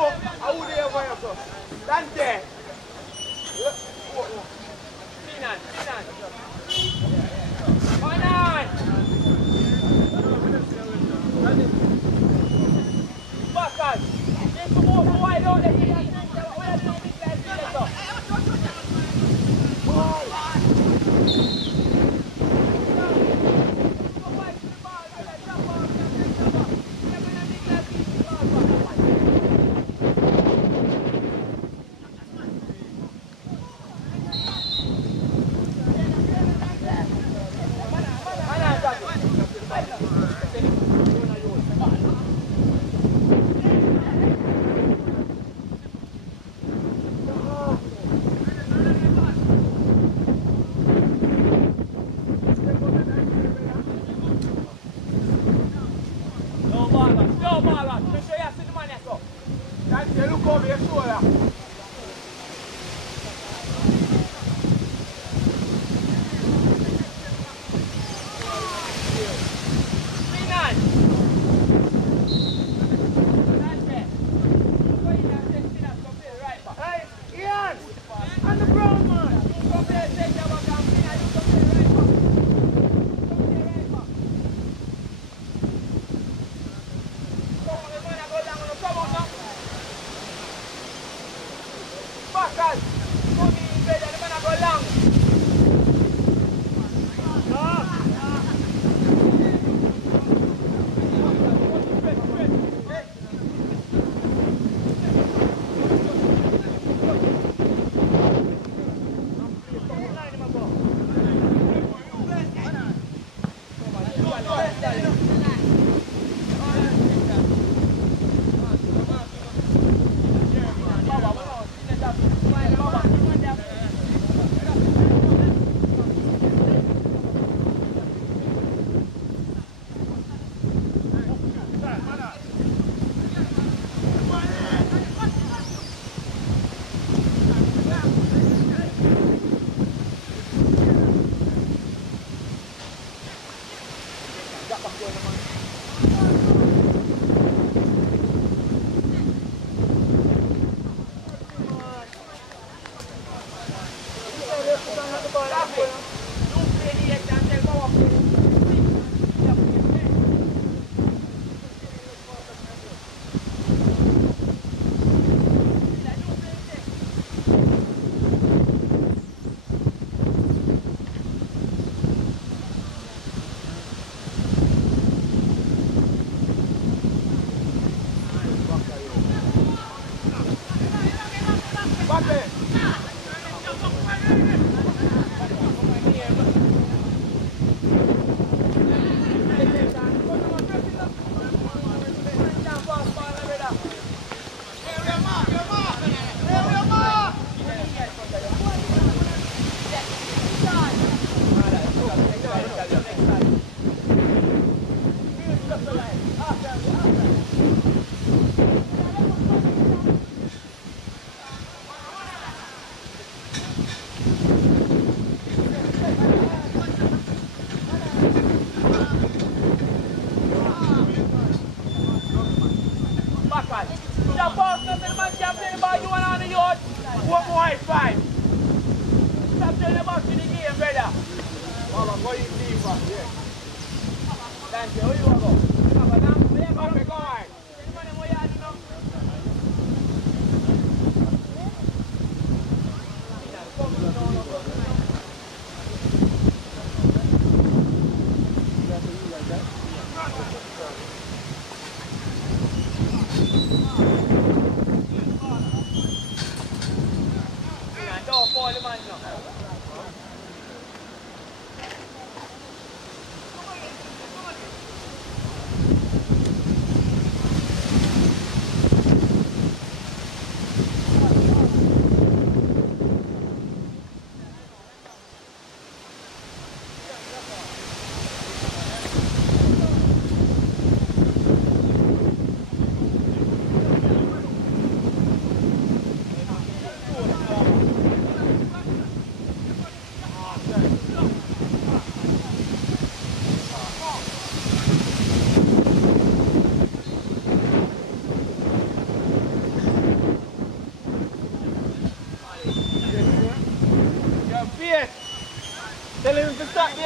come, I would have for you. Stand there. Sinan. Come on. Backers. Need to move wide out there. We are doing big guys together.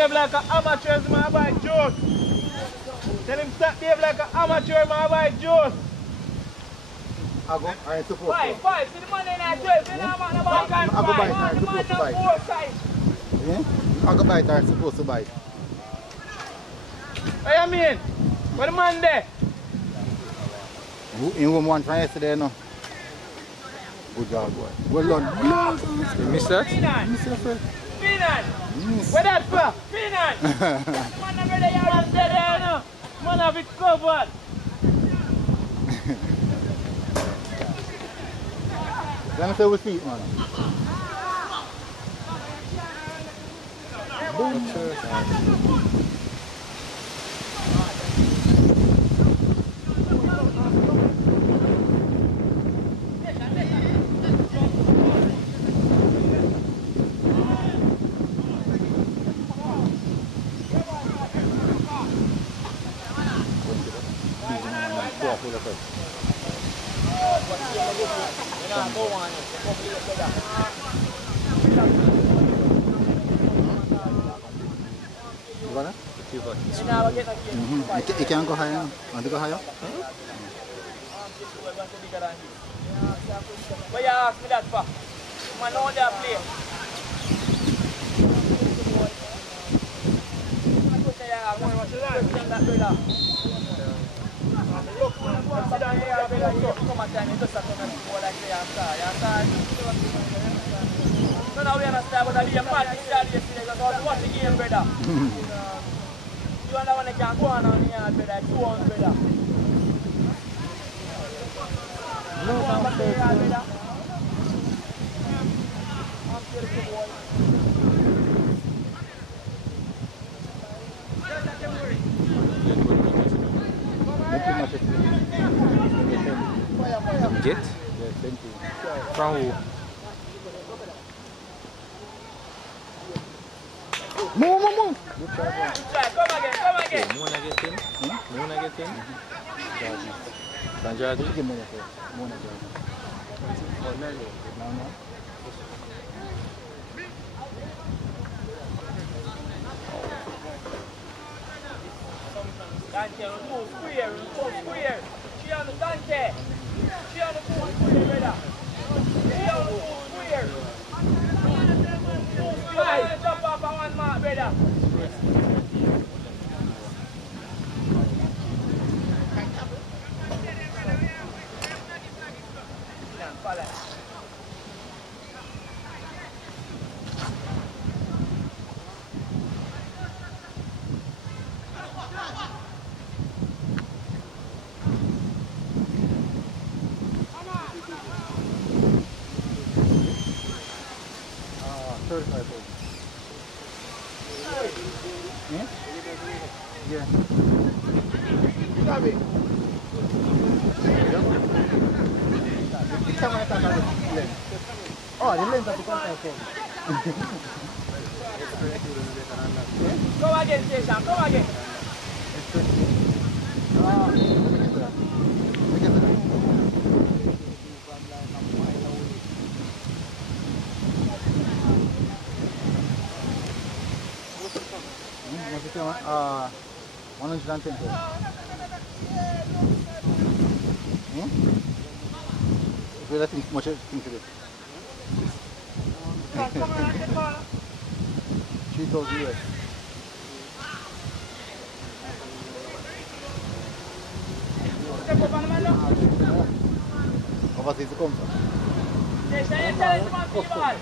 behave like an amateur, man, buy juice. Tell him stop behave like an amateur, man, buy juice. I go, I ain't supposed to. Five. See the man in there, 12. You know, man, about kind of five. Man, the man no 4 size. Yeah? I go buy it, I'm supposed to buy it. What you mean? What the man there? In room 1 from yesterday, no? Good job, boy. Well done. You missed that? Finan. Miss that, Fred? Finan. Miss. Where that for? Finan. The man over there, you there, no? Man have it covered. Let me say with feet, man. Boom. You can't go higher. Want to go higher? What you ask me that for? Man, know that play. Sit down here, brother. Come and tell me just a come and go like they are star. You understand? No, no, we understand, but I'll be a party style yesterday because what's the game, brother? You are the one that can go on here, brother. 200, brother. No, I'm here, brother. I'm still boy. Get? From who? Move. Come again. You wanna get him? You wanna get him? Sanjadi? Dante, move square. She on the Dante. She on the move square, brother. She on the move square. Move square. Jump off of one mark, brother. Follow. Yeah. Oh, the lens of the contact. Come again, Jason. Come again. What's it 110. If you let him much things to do. 3,000 US. Overseas to come from. Jason, you tell us about people.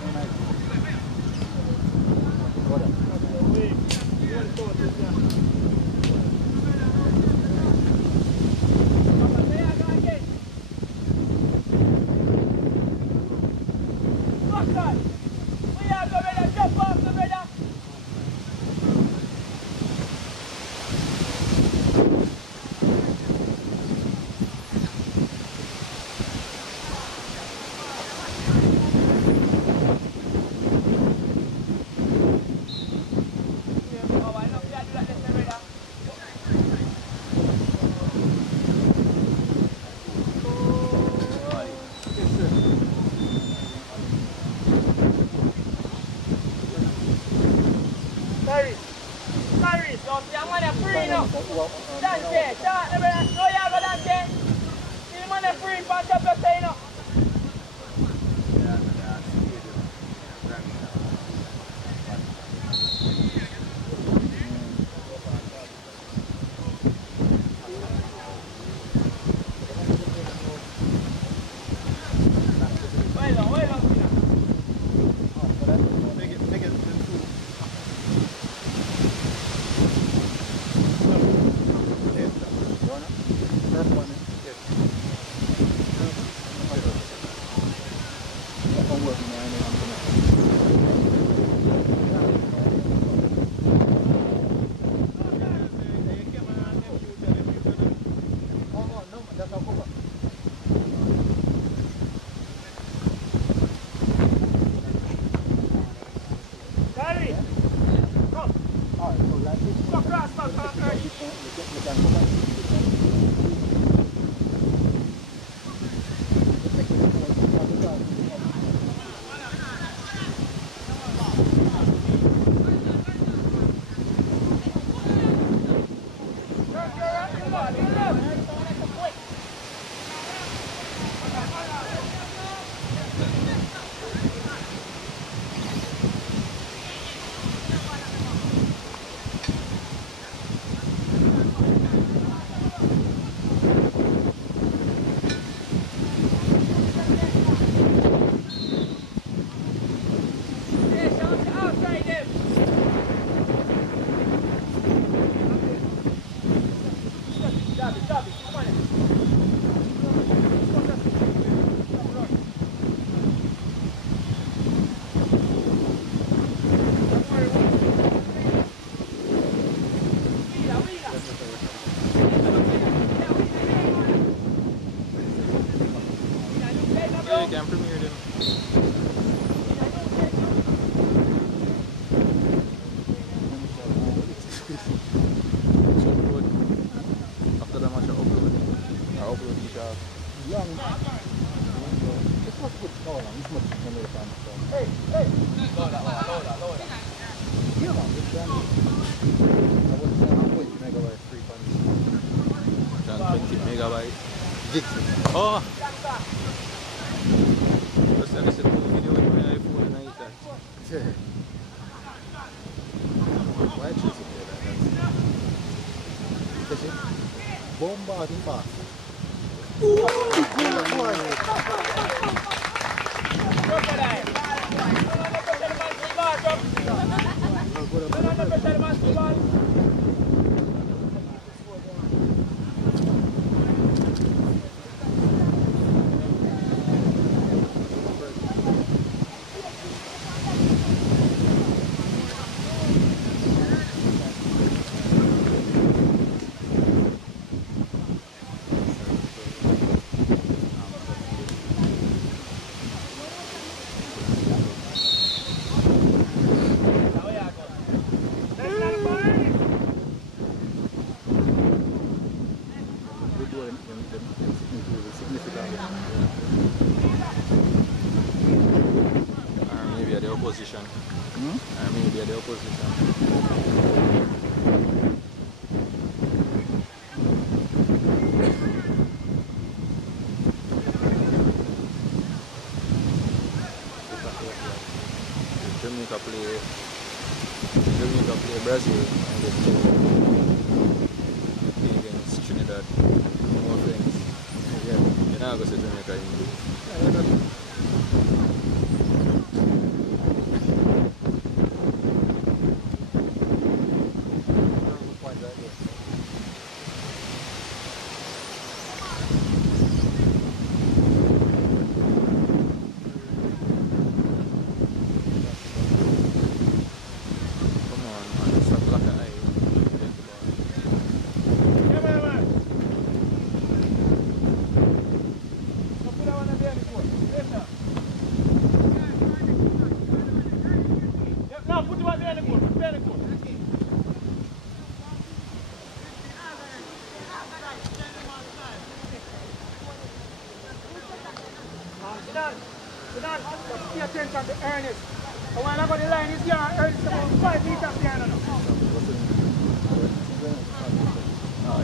Dante. Start the brother. No, you go Dante. See man a free punch up your say no. Can premiere them. After the match, I upload the job. Young. It's not good. No, it's much more fun. Hey. Load. Yeah, man. It's done. I was saying 20 megabytes free funds. 20 megabytes. Gigs. Oh! First time I said the video with my iPhone and I hit that. Yeah. Why choose to play that? That's it. Bombarding fast. Maybe the opposition. Maybe the opposition. Jamaica play Brazil and then against Trinidad. More friends. Yeah. You're not going to say Jamaica in Pay attention to Ernest. And when I go to the line, he's here, Ernest about 5 meters behind us.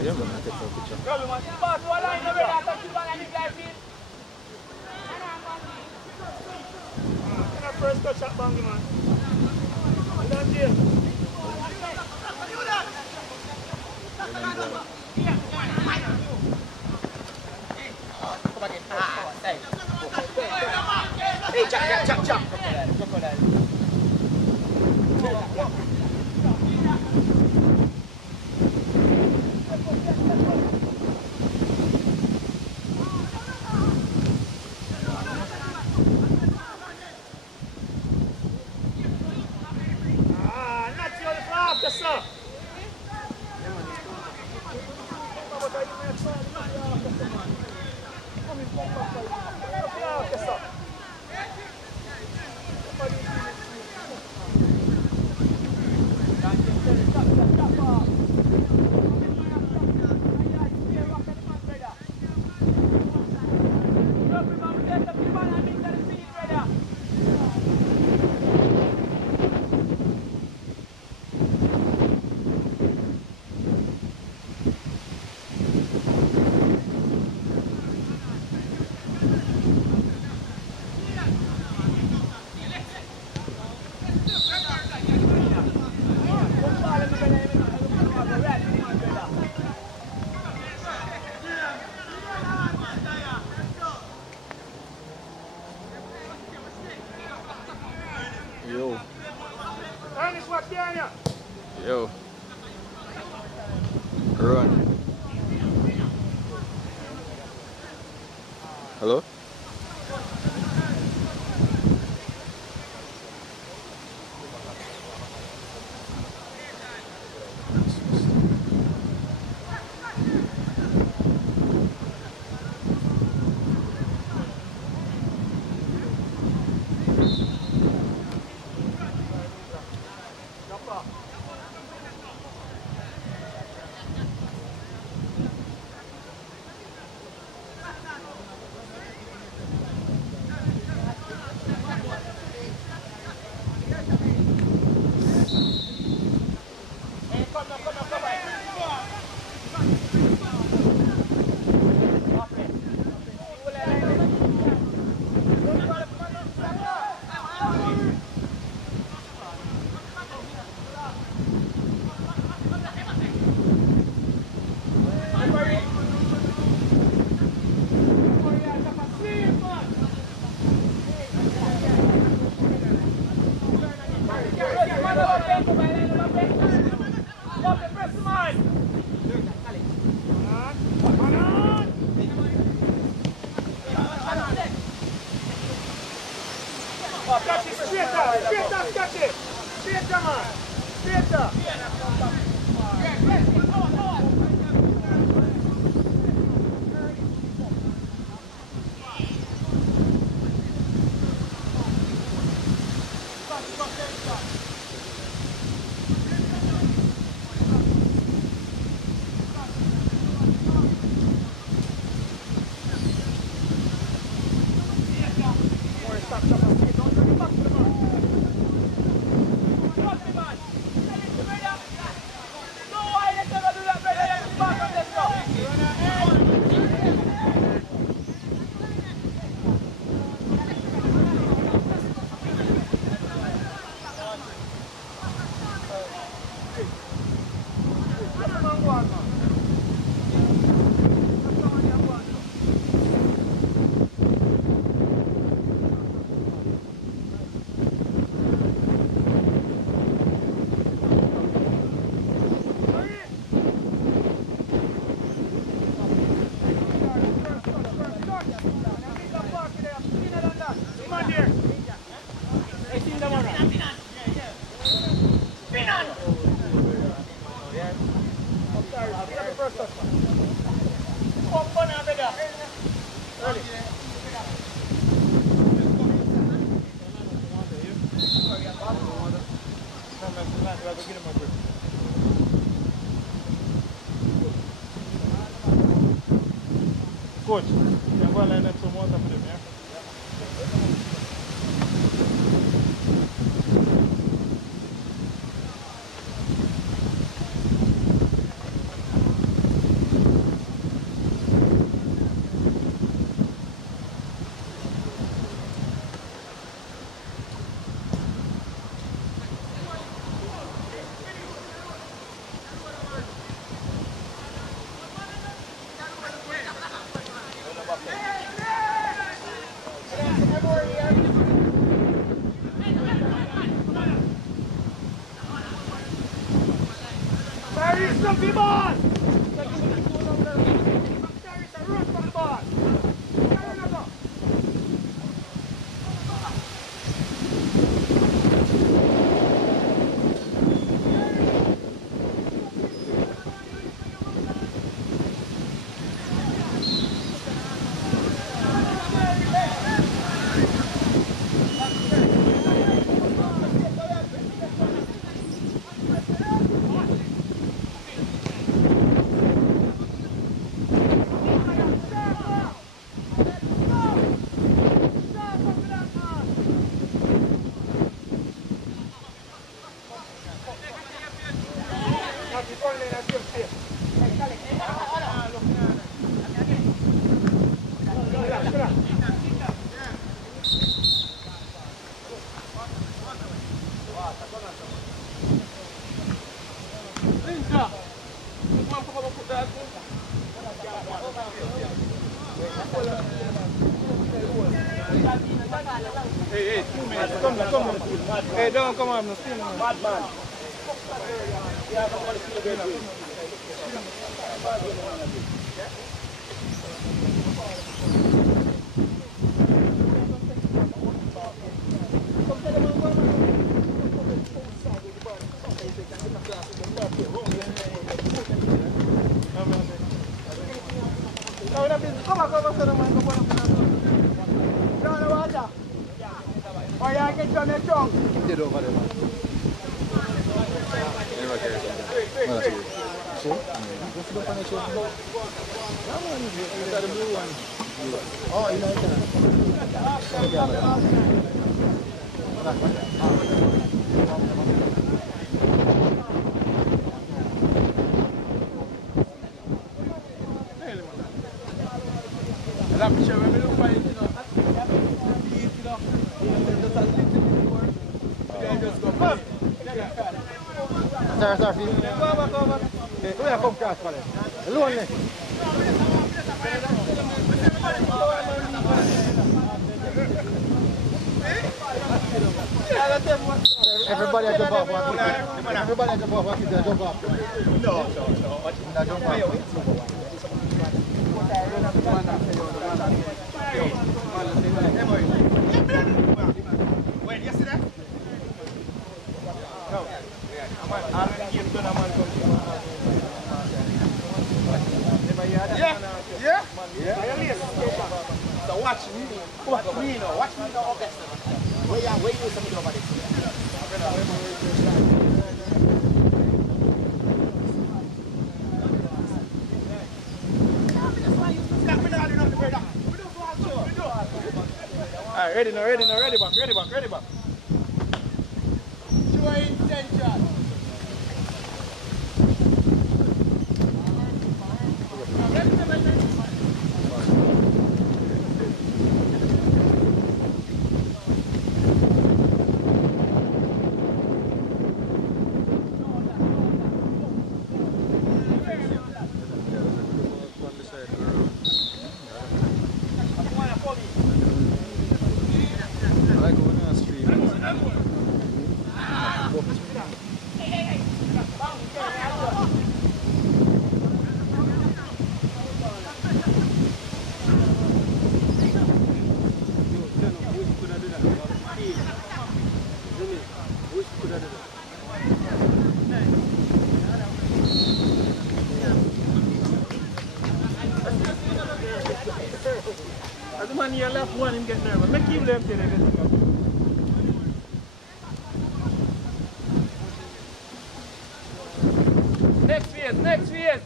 Yeah, man, I take some picture. Robbie, man. Pass one line, no brother. Touch the ball and it's like this. Can I first touch that bang, man? Don't you? Hey, jump. Crocodile. Yo. Run. Hello? Coach, I'm going to line up some water for them, yeah? Run for the ball! Run for the ball! Hey, 2 minutes. Come on. Hey, don't come on. Madman. Oh, yeah, I can turn that strong. Did over there, man. Never care. Well, that's it. See? Go sit up on the chair. Look at the blue one. Oh, you like That picture when we look for it, you know. Sorry. Go back. Hey, where you come cross for it? Alone. Everybody at the bar, everybody at the bar, what is that? Jump off. No. Jump off. When yesterday? No. Yeah. So watch me now, Augusta. Where you something over there? Alright, ready back. Your intention. As the man here left one, him get nervous. Make him left here. Next phase.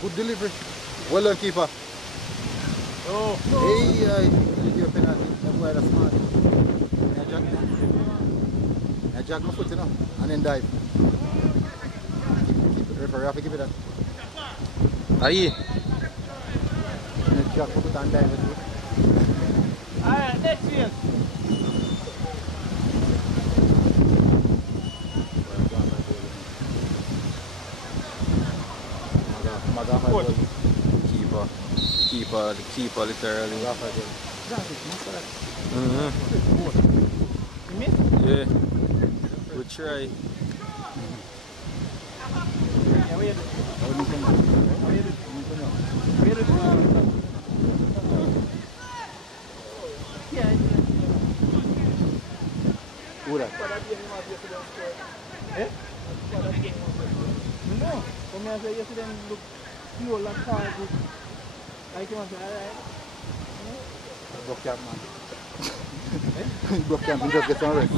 Good delivery. Well done, keeper. Oh. Hey, your penalty. That's why that's smart. I jack my foot, you know, and then dive. Keep it, referee, have to keep it that. Aye. And then jack my foot and dive it. Alright, next phase. Keeper keeper literally. Yeah. We try. Who that? Eh? No. Come here and say yesterday look fuel and car. Like you want to say, alright? Broke camp, man. Broke camp, we just get some rest.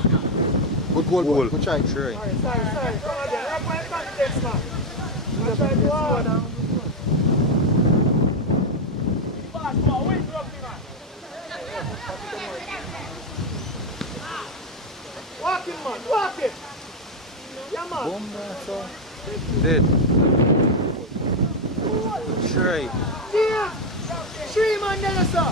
Good goal, boy. Good try. Try. Sorry. Come again. I'm going to context, man. I'm trying to go on. Wait, rugby, man. Walk him, man. Walk him. Yeah, man. Boom, so. Dead. Try. Yeah. 3 man there, sir.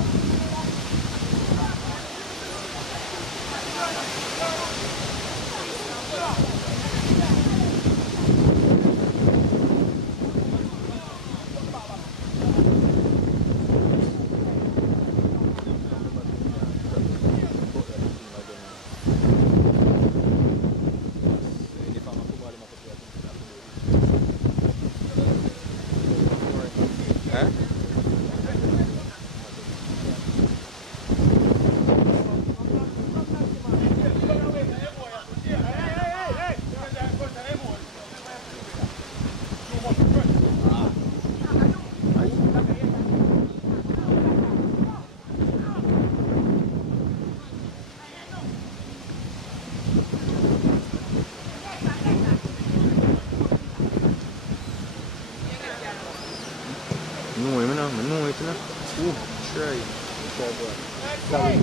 Try.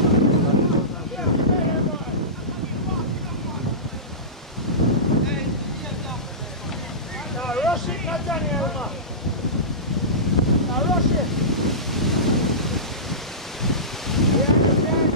Now rush it, not Daniel, man. Now rush it. Behind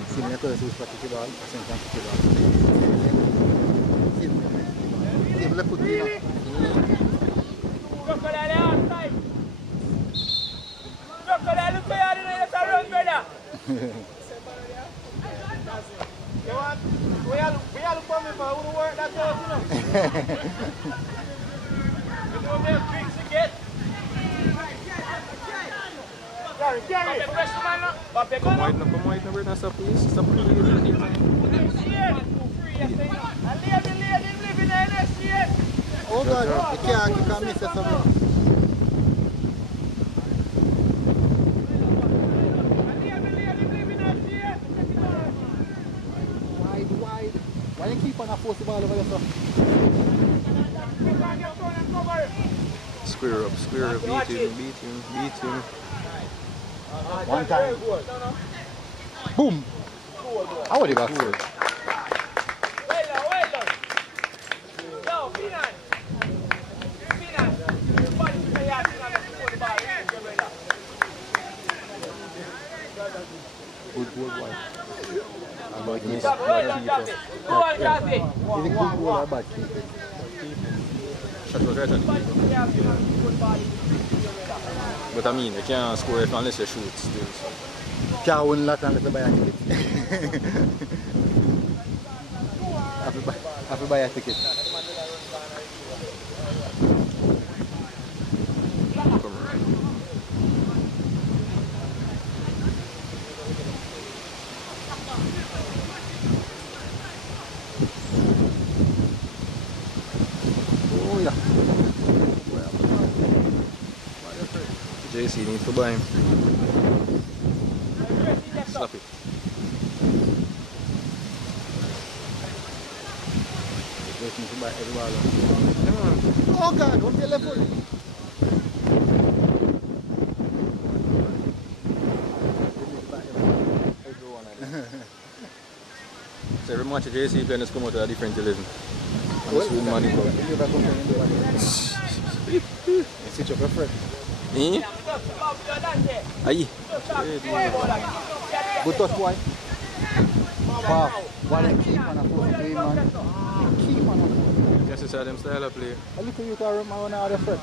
you. Left side. Crocodile outside. Crocodile, look where you are, you run, brother. You want? We are look for me, man. Who work that out, you know? You know me drinks again. Carry. Come white, no break, stop please. Stop please. Oh God, you can't miss it something. Wide. Why you keep on a force the ball over yourself? Square up, beat him. One time. Boom! How would you back for it? Well done. Now, Finan. Everybody play out before the ball. Good goal, boy. Well done, Jazzy. Go on, Jazzy. Is it good goal or bad keeping? Shot was right on the But I mean, you can't score it unless you shoot still. So. Can't win a lot unless you buy a ticket. Have to buy a ticket. Come on. Oh yeah. JC needs to buy him. Slap it. JC needs to buy every ball. Oh God, what's your left foot? So every watch JC play and just come out with a different 11. And just win money club. You switch up your friend. Eh? Aye. Good touch, boy. Wow. Why they keep on a floor to him, man? Keep on a floor. Guess it's how them style of play. I look at you to my own other friend.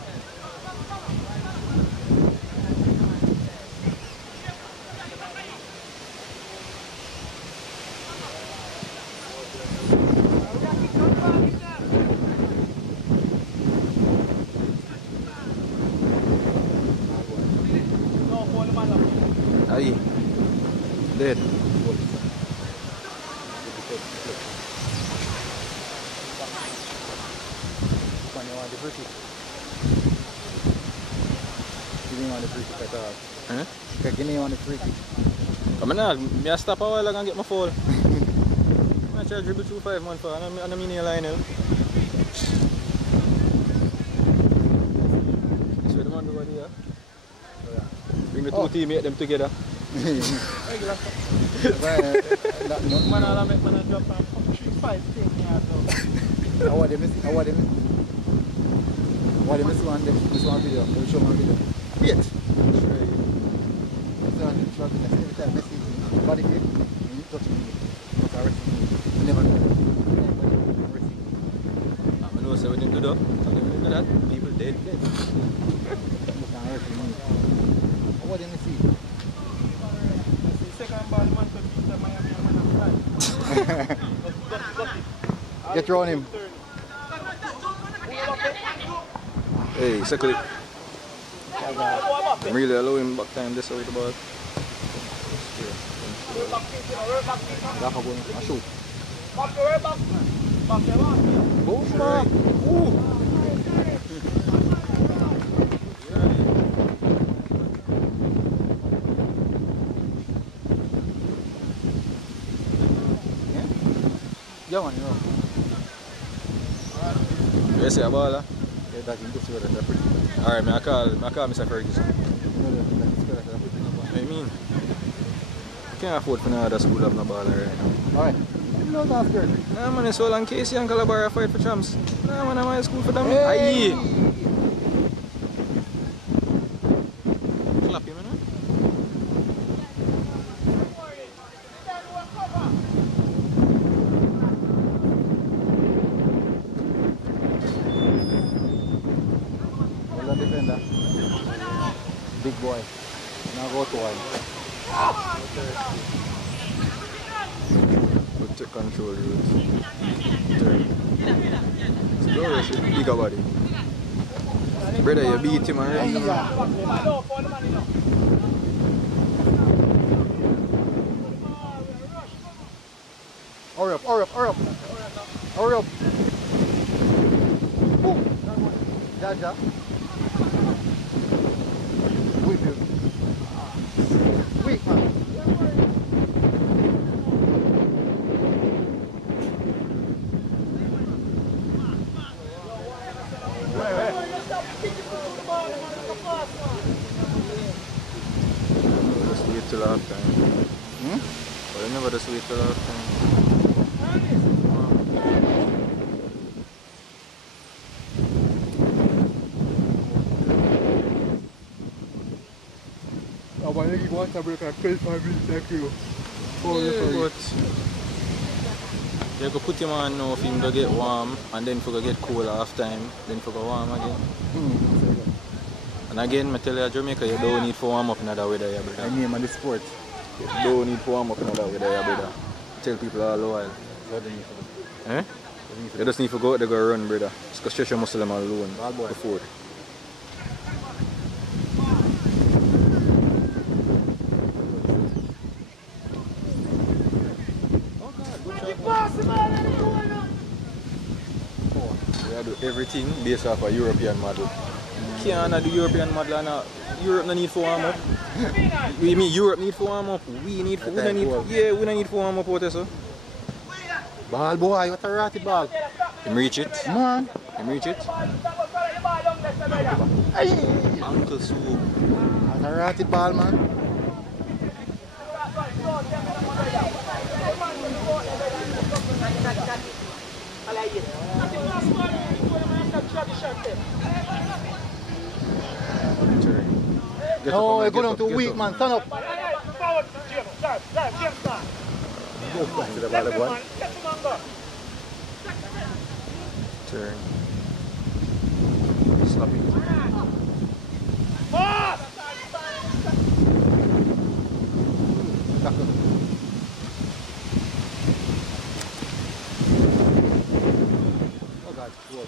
Aye. Dead. Huh? Give me on the free kick. Come on, I stop a while ago and get my fall. I try to dribble 2-5 man for and I'm in the line. That's what the man do over there. Bring the two teammates them together. Man, I'll make man drop from 3-5 thing here now. What they miss one video. They show one video. Wait. Every time Messi body kick, you touch me. You never do. I know so when you do that, people dead. What do you see? The second ball man could beat the Miami man outside. Get thrown him. Hey, circle it. I'm really allow him back time this with the ball. Rafa going to shoot. Boom, man. Ooh. Yeah, man, you know. You see a ball, huh? Yeah, that can go to the pretty. Alright, I call Mr. Ferguson. What do you mean? I can't afford for no other school have no ball right now. Alright. No, that's good. Nah, man, it's all on Casey and Calabara fight for champs. Nah, man, I'm at school for them. Hey. Aye. Clap him, you know? Well, defender. Big boy. Now go to one. Good take control, dude. Turn. It's glorious, it's bigger body. Brother, you beat him already. Hurry up, hurry up, hurry up. Hurry up. Boom. Jaja. Weak, dude. Weak, man. Just wait till half time. But I never just wait till half time. I want to give water break at 25 minutes, thank you. Yeah, but you go put him on now if him go get warm and then for go get cool half time, then for go warm again. And again, I tell you, Jamaica, you don't need for warm up in other weather, yeah, brother. I name on the sport. You don't need for warm up in other weather, yeah, brother. Tell people all the while. What do you need for that? Eh? You just need to go out there go run, brother. Just go stretch your muscle them alone. Bad boy. Before. We do everything based off a European model. Can't do European model and Europe no need for warm up. We mean Europe need for warm up. We need for we don't need we don't need for warm up out there, so. Ball boy, what a ratty ball. Him reach it. Man. Him reach it. Hey. Uncle Sue. What a ratty ball, man. No, you're going to weak, man. Stand up. Turn. Sloppy. Oh God, cool.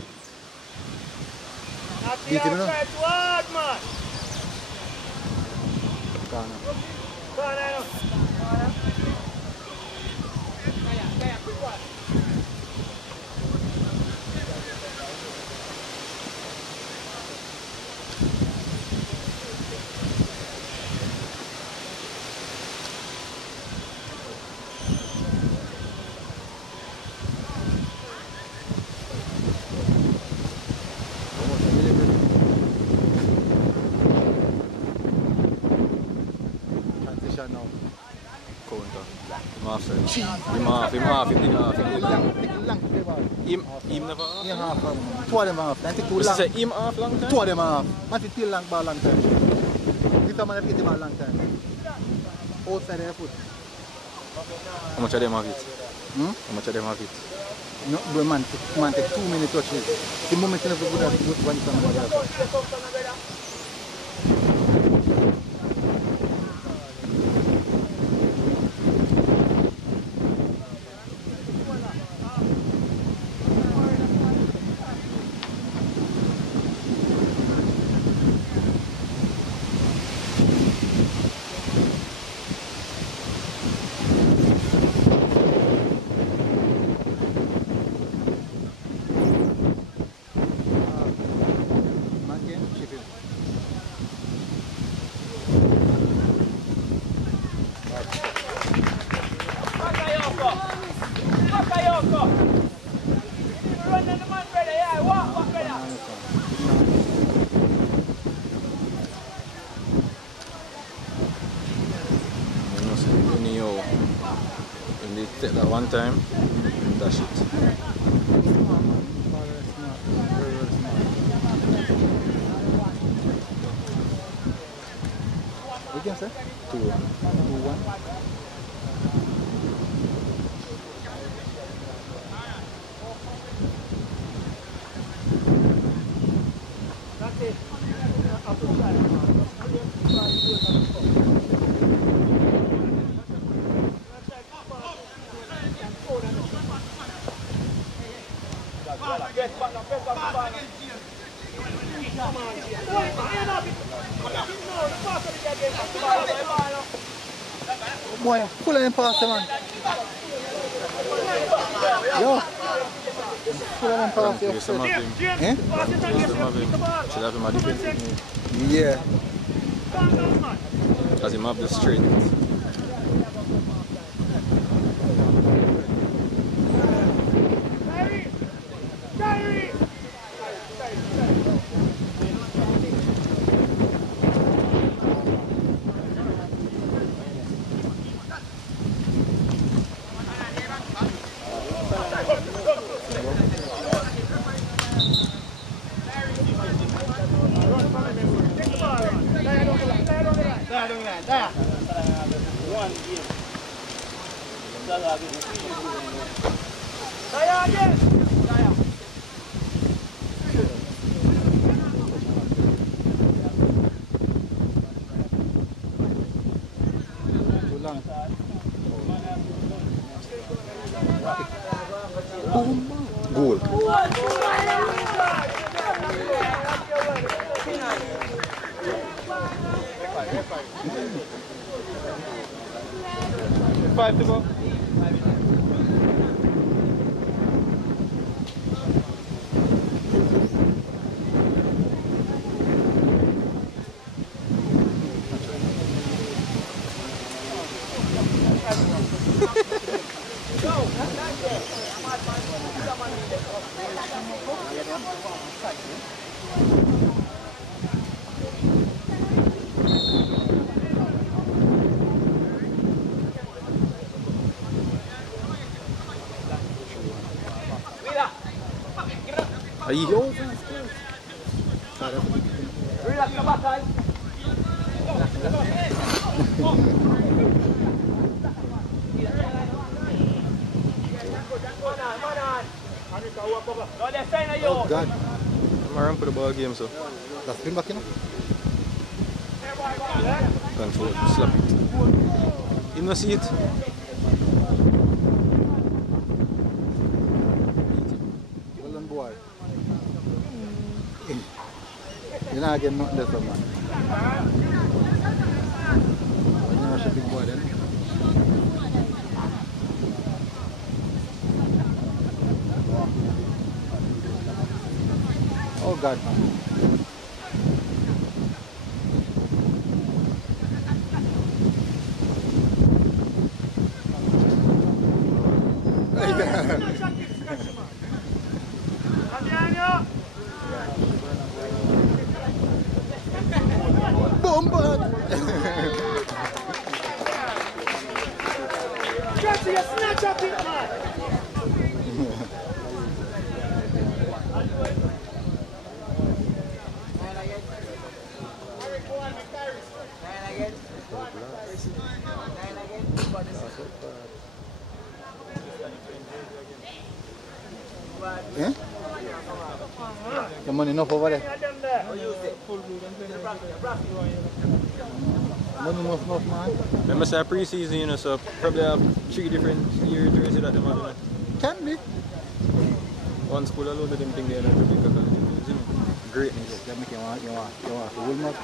Beat him, man. Transition now. Counter. Him off. Him never off. Yeah, half. Two of them half. I think too Was long. say him off long time? Two of them half. Man, it's still long ball long time. This time man, hit him a long time. Outside their foot. How much of them have it? Hmm? How much of them have it? No, bro, man take 2 minutes touches. The moment you never good at it, one time and the other. Take that one time, dash it. What game, sir? 2-1. 2-1. Boy, pull him past him, man. Yo. Pull him past him. Eh? Should have him at defense. Yeah. As him have the strength. Goal. 5 to go. Relax the back, guys. Oh God. I'm around for the ball game, so. That's been back, you know? Control, slap it. You don't see it? Well done, boy. You're not getting nothing less of man. You're not a big boy then. Oh God, man. Bombard! Snatch up it, man! Eh? The money enough over there. Money enough, man. Remember say pre-season, you know, so probably have 3 different year jerseys that they have, you know. Can be. One school alone that them think they're not Jamaica College, you know. Greatness. That make you want. The whole month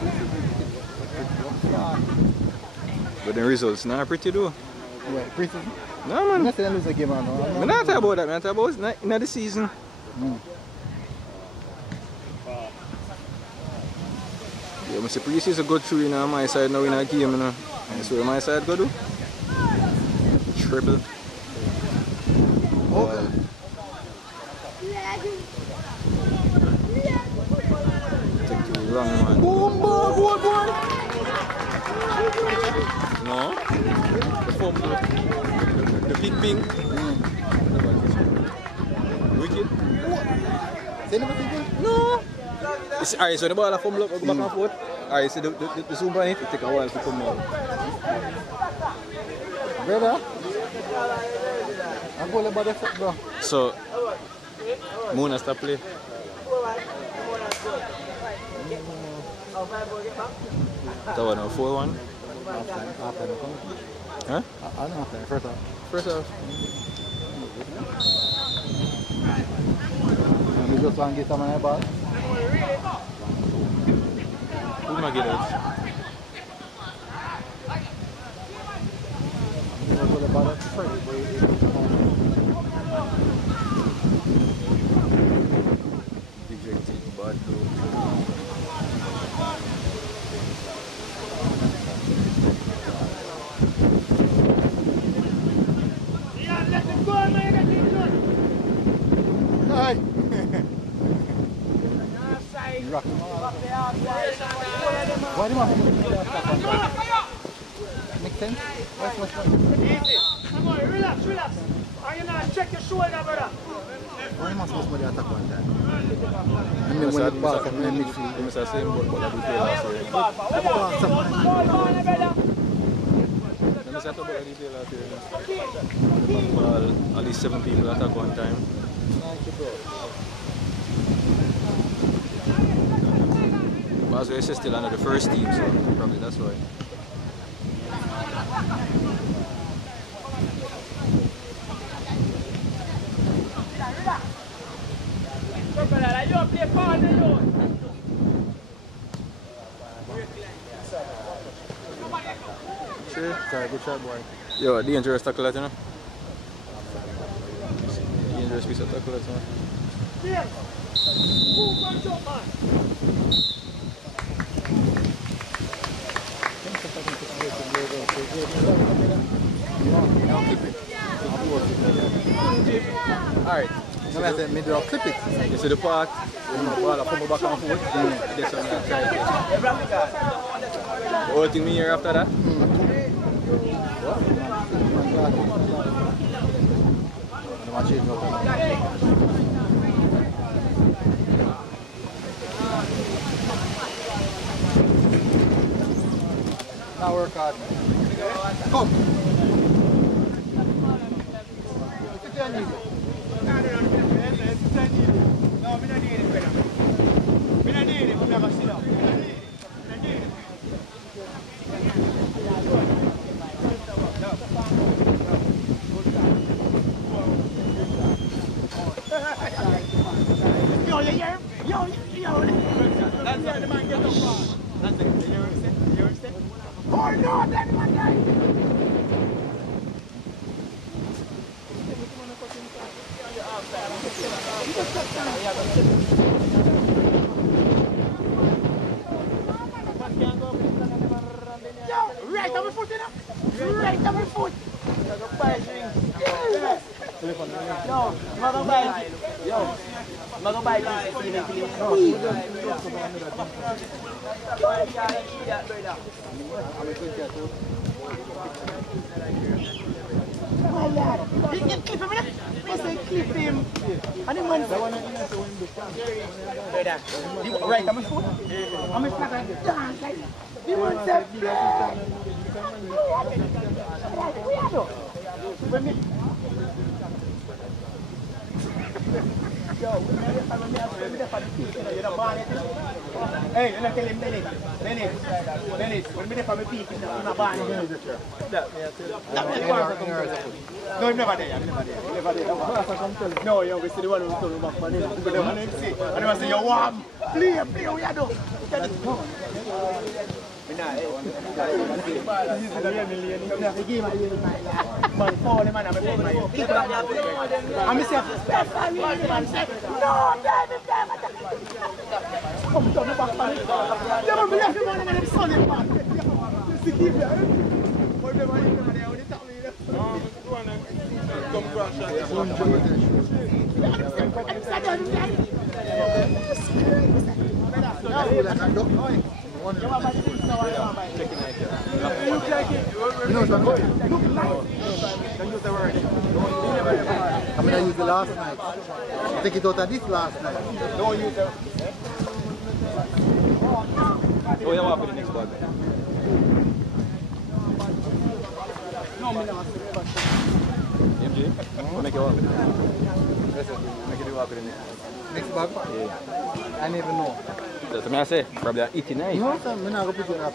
But the results not pretty though. Well, pretty. No I'm man. not saying lose a game, man. I'm not talking about that, man. I'm talking about not the season. Yeah, I say pre-season go through, you know, on my side now in a game, you know. That's where my side go do. Triple. Oh. Take too long, man. Boom, boy. No. The fumble. The big ping. Wicked. Say never think No. Alright, so the ball a fumble up, go back and forth. Alright, so the zoom on it, it take a while to come out. brother. I'm going about the foot, bro. So, Mona stop play. That one, 4-1. After. Huh? I know after, first half. First half. We just want to get some of the ball. Who am I get out? Rejected, bad though. Aye. Why do you want to do that? Make sense? Easy. Come on, relax. Are you not check your shoulder, brother? Why am I supposed to attack one time? I mean, when the ball comes in midfield. You must have same but I do play last year. You must have to play last year. Ball, at least 7 people attack one time. But as still under the first team, so probably that's why. Sure. Sorry, good shot, boy. Yo, dangerous tackle that, you know? Dangerous piece of tackle that, you know? Yes. Move on, jump, man. Alright. So I said, maybe I'll clip it. You see the part, you know, ball from the back and forth, get some of that. The whole thing me here after that? I work hard. Come. Right on my foot, you know? Right on my foot. Yo, I'm gonna buy it. Yo, I'm gonna buy this. My lad, you can clip him, I say clip him. And the man said, right on my foot. I'm a flat and dance like the man said, we are though. Yo, hey, let me tell him, Bennett, when we for my peak, in the barn. No, I'm never there, No, yo, we see the one who's coming back for him. And I say, yo, warm, play, we are doing. Man, fall the man, I'm say, no, baby, come down the back, man. You don't believe the man and the son, man. Just to keep there. What the man is there, what the top leader? Come crash I'm going to use the last night. Take it out of this last night. Don't use it. Oh, yeah, what for the next bag? No, me not. MJ? Make it work. Make it work for the next bag? Yeah. I never know. That's what I say. Probably an 89. No, sir, I'm not going to put it up.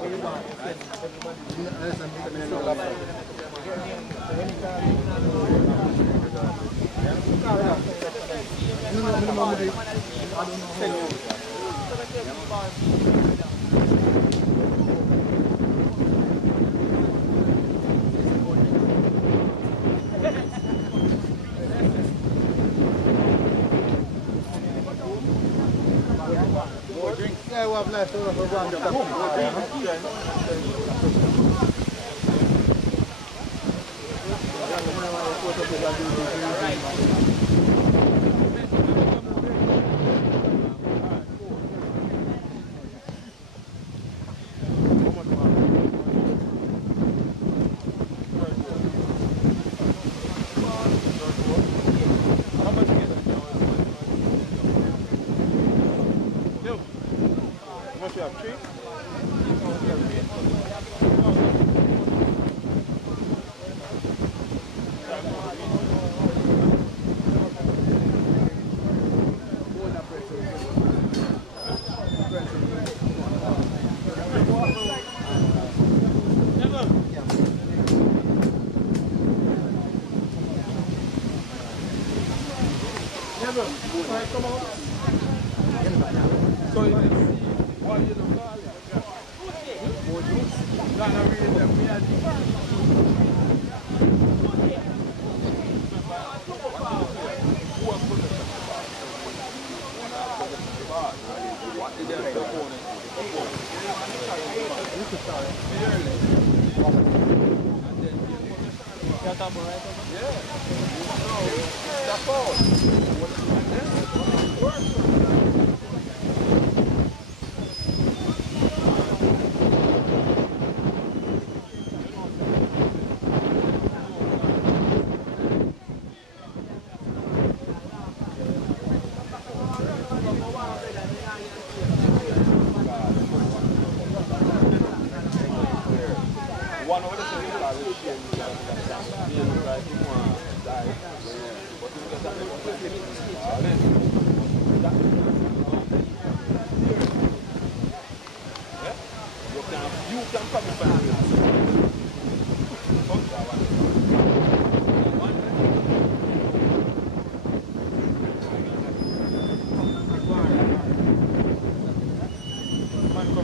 Yeah, we'll have left over for one.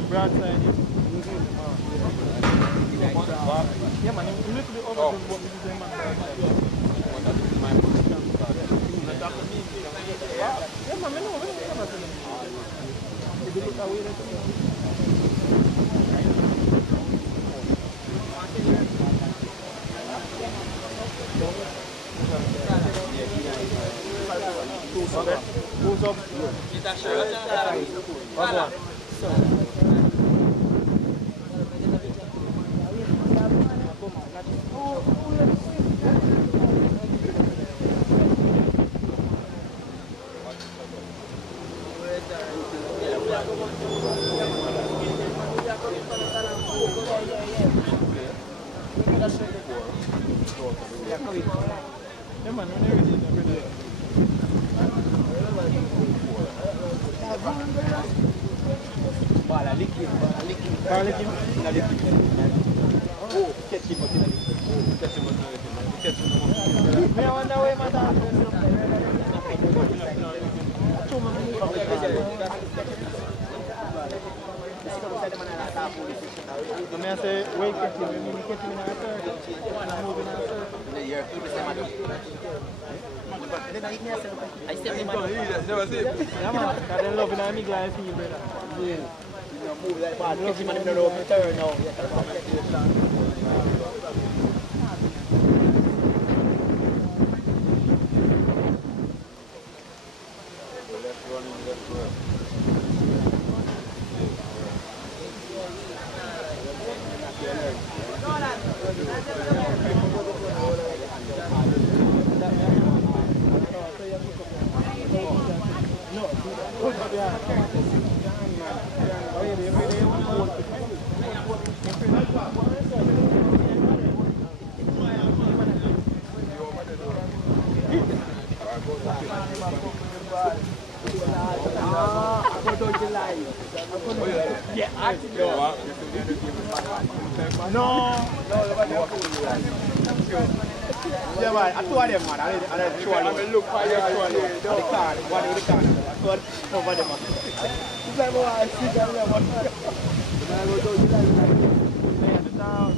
Broadside. Yeah, man, I'm literally over to what this is in my broadside. Yeah, man, I know. If you look away, that's who's up? What's one? Yeah, man, when you're ready, I say, wait, catch him in a third. I'm moving in a third. I still never Yeah, man, because they're loving our nigga I feel, brother. Yeah. move like that. Catch him in the middle of the turn now. Yeah, man, I told them, man. I show them. Look for you. The car, one with the car. I told over them, man. It's like, I see them, man. I go to the town.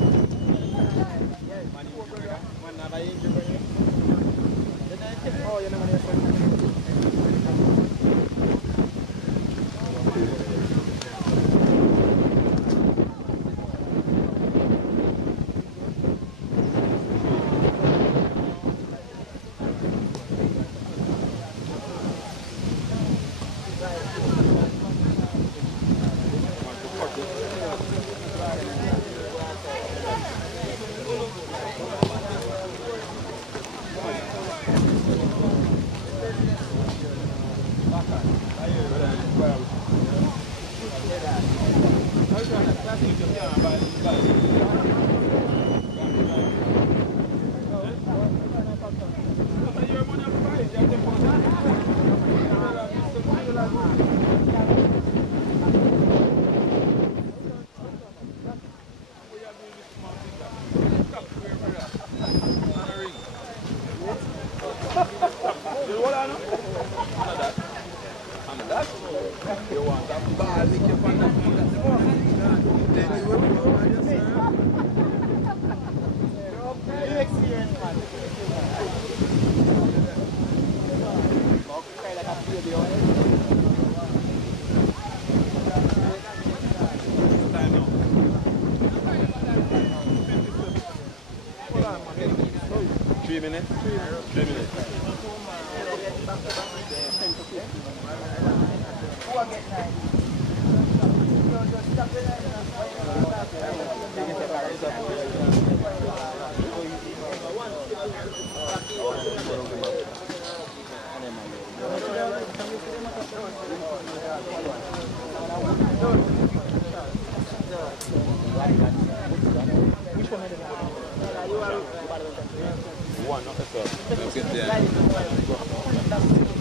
Man, now I ain't doing it. Oh, you know,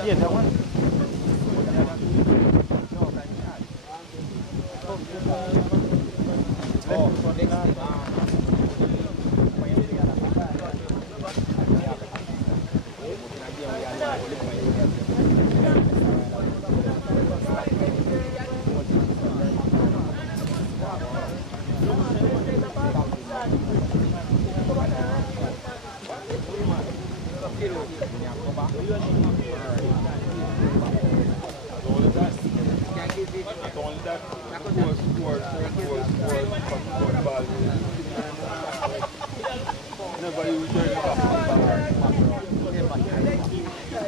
yeah, that one. Never use the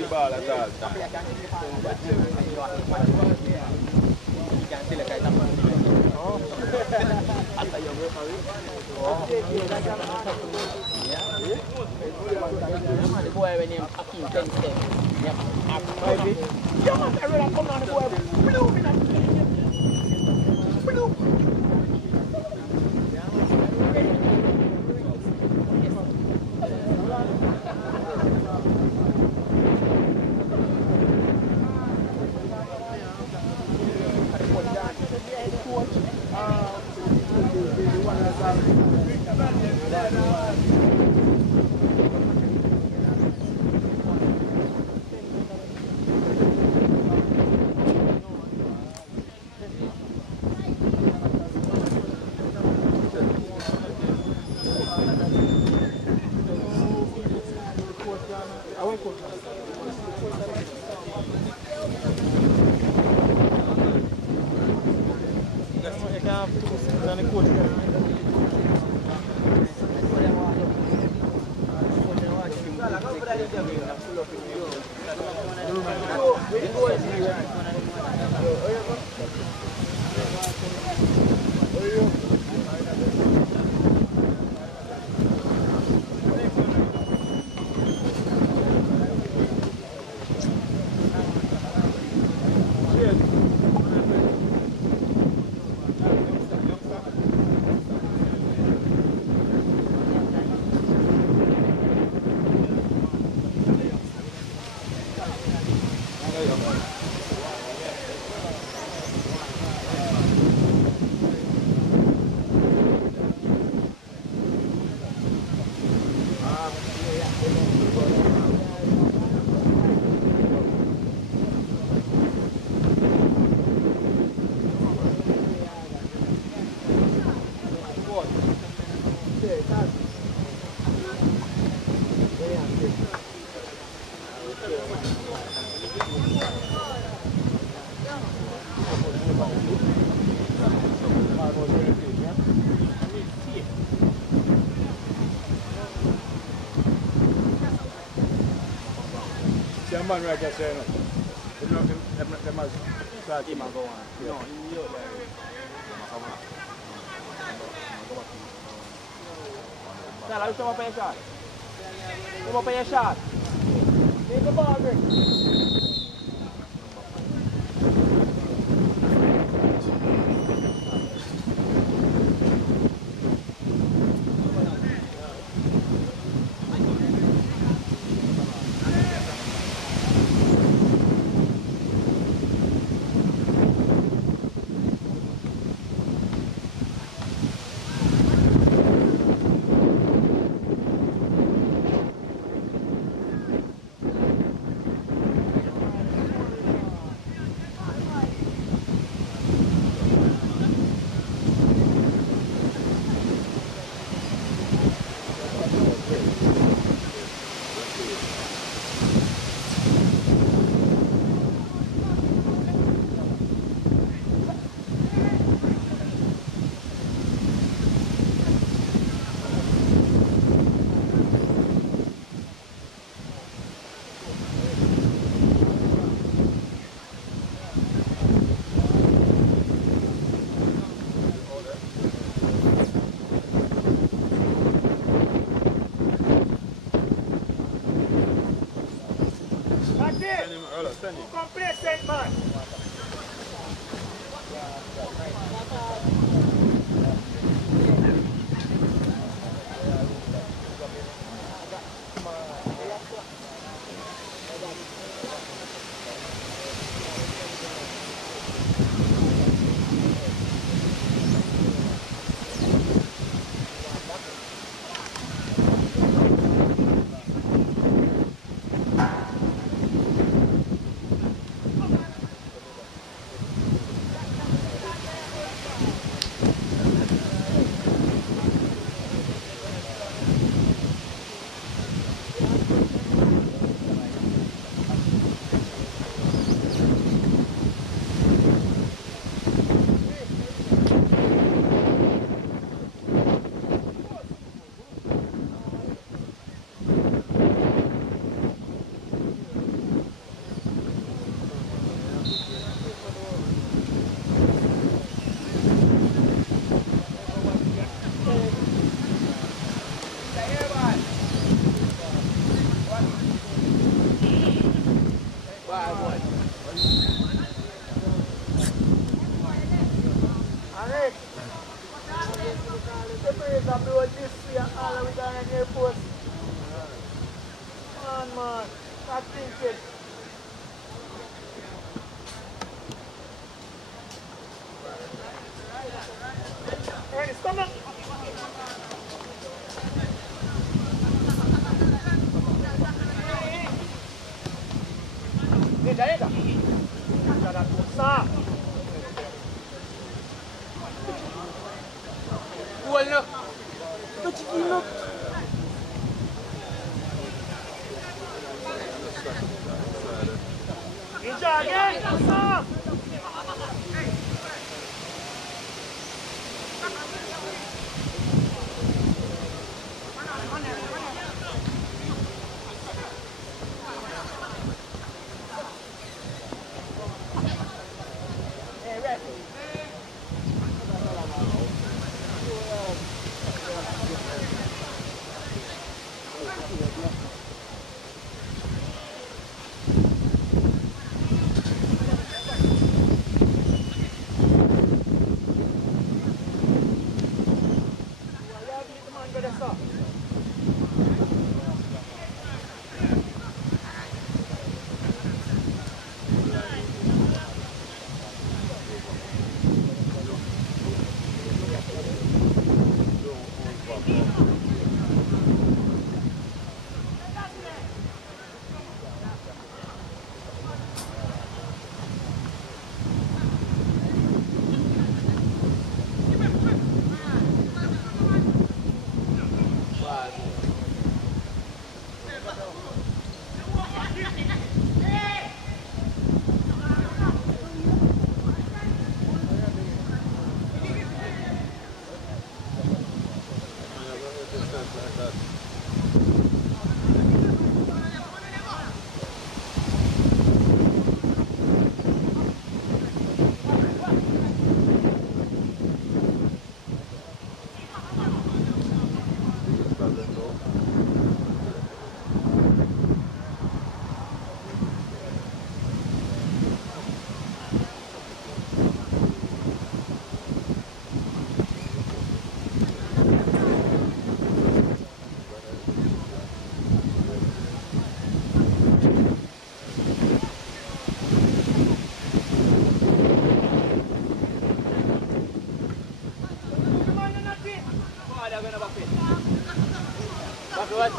ball at all time. The boy when him Akim 10 steps. Yep. Yeah, man, I really come down the boy. Blue in that. Blue. Man right there saying they must start him and go on. No, he knew that. Now, let's come up your shot. Come up your shot. Take the ball, Rick. Complacent, man. Eric. The praise of the Lord this year, all of it on the airport. Come on, man. Stop thinking. Ernie, stop now. Entra. Entra na força. Olha. Tô te vendo. Entra, again. Força.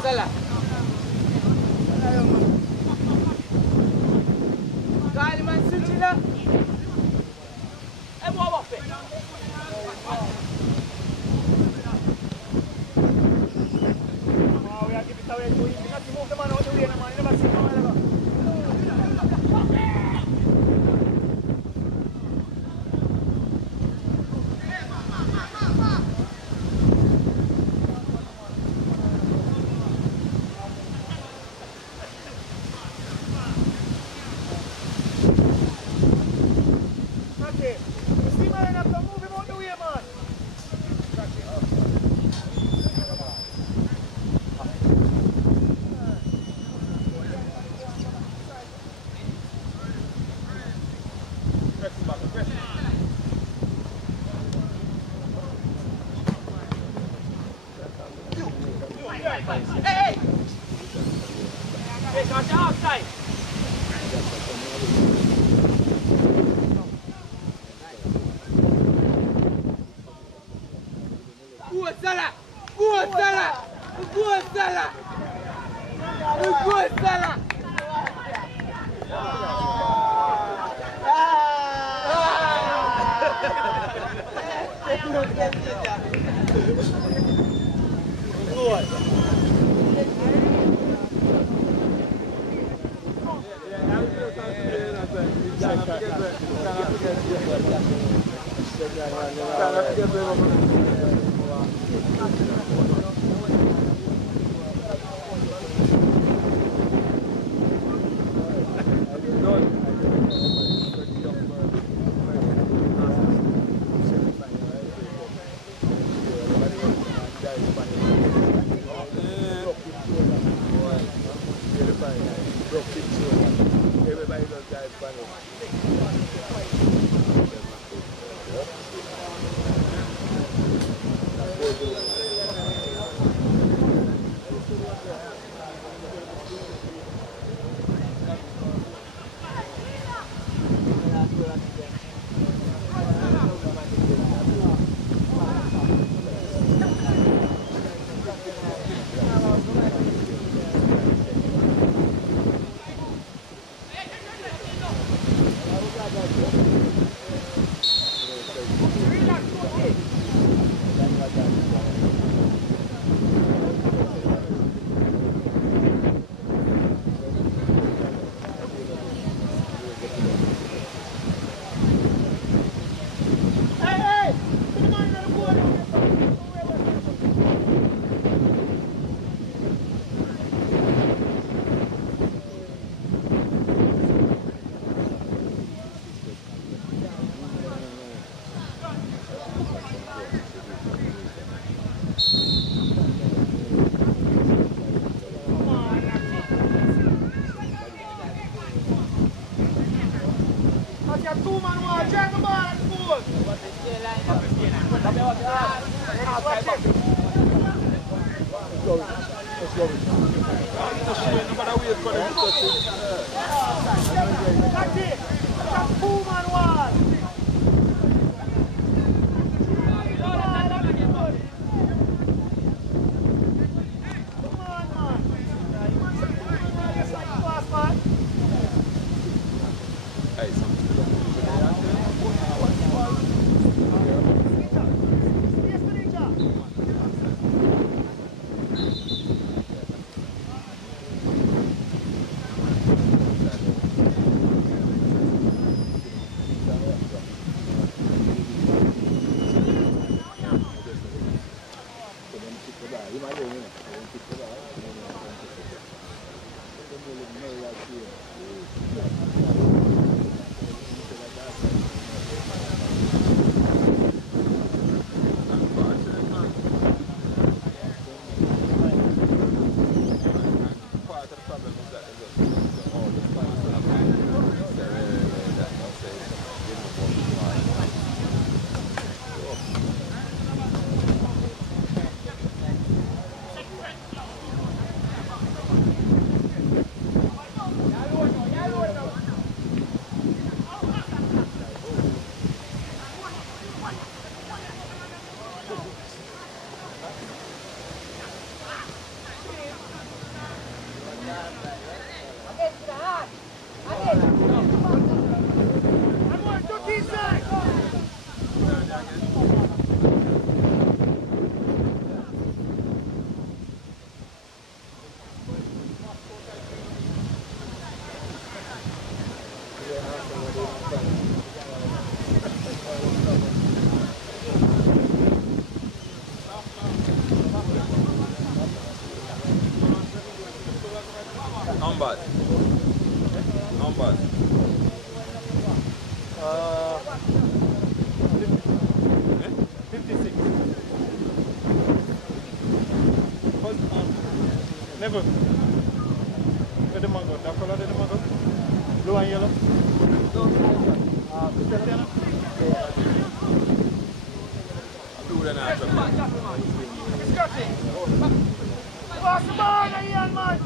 Salah. Kaliman suci lah. Mau apa? Mau yang kita tahu yang tu ini nanti mau ke mana? Orang dia nama ini masih mana lagi? Hey! Hey, got outside! Gol Salah! Gol Salah! Gol Salah! Gol Salah! Everybody does that. Bad. How bad? 56. But, never. Where the mango? That color, the mango? Blue and yellow? Blue and natural. Pass the ball, Ian, man!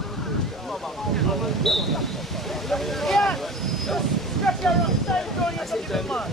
Yeah! Stretch your arm, stay going, you're looking at man!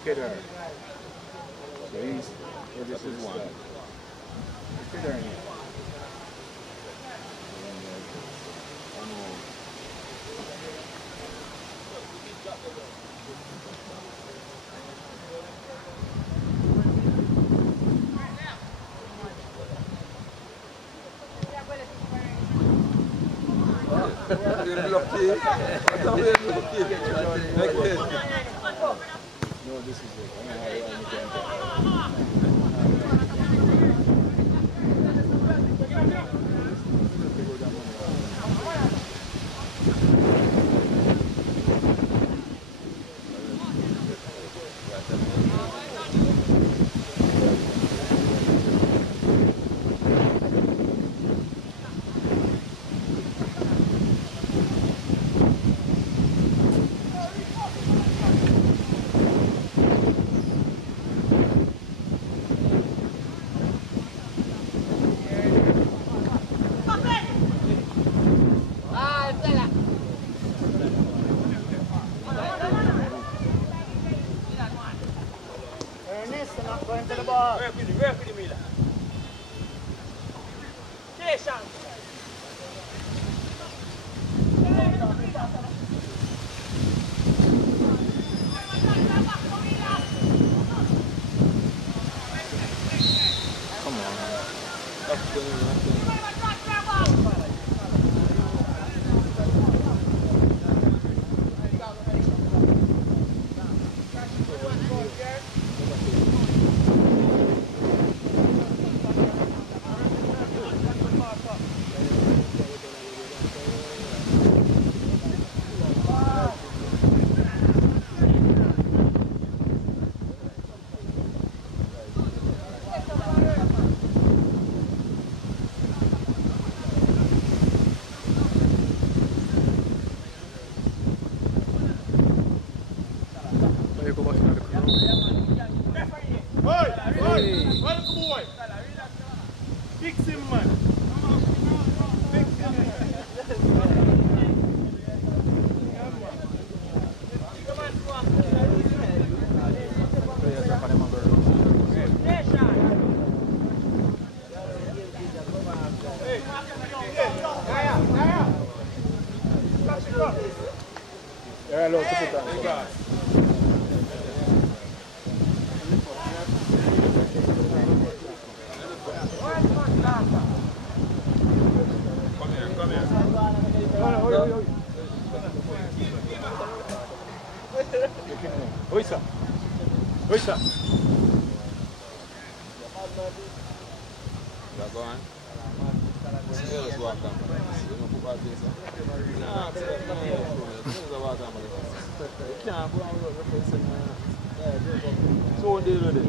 Okay, there. So he's, this is one. Okay, there. You're lucky. I thought we were lucky. Like this. No, this is it. Going to the ball. Work with the Miller. Station. Come on. That's good. Oisa. Go on. Let's walk down. You know, football place. Nah, let's walk down. You can't go on with replacing. So deal with it.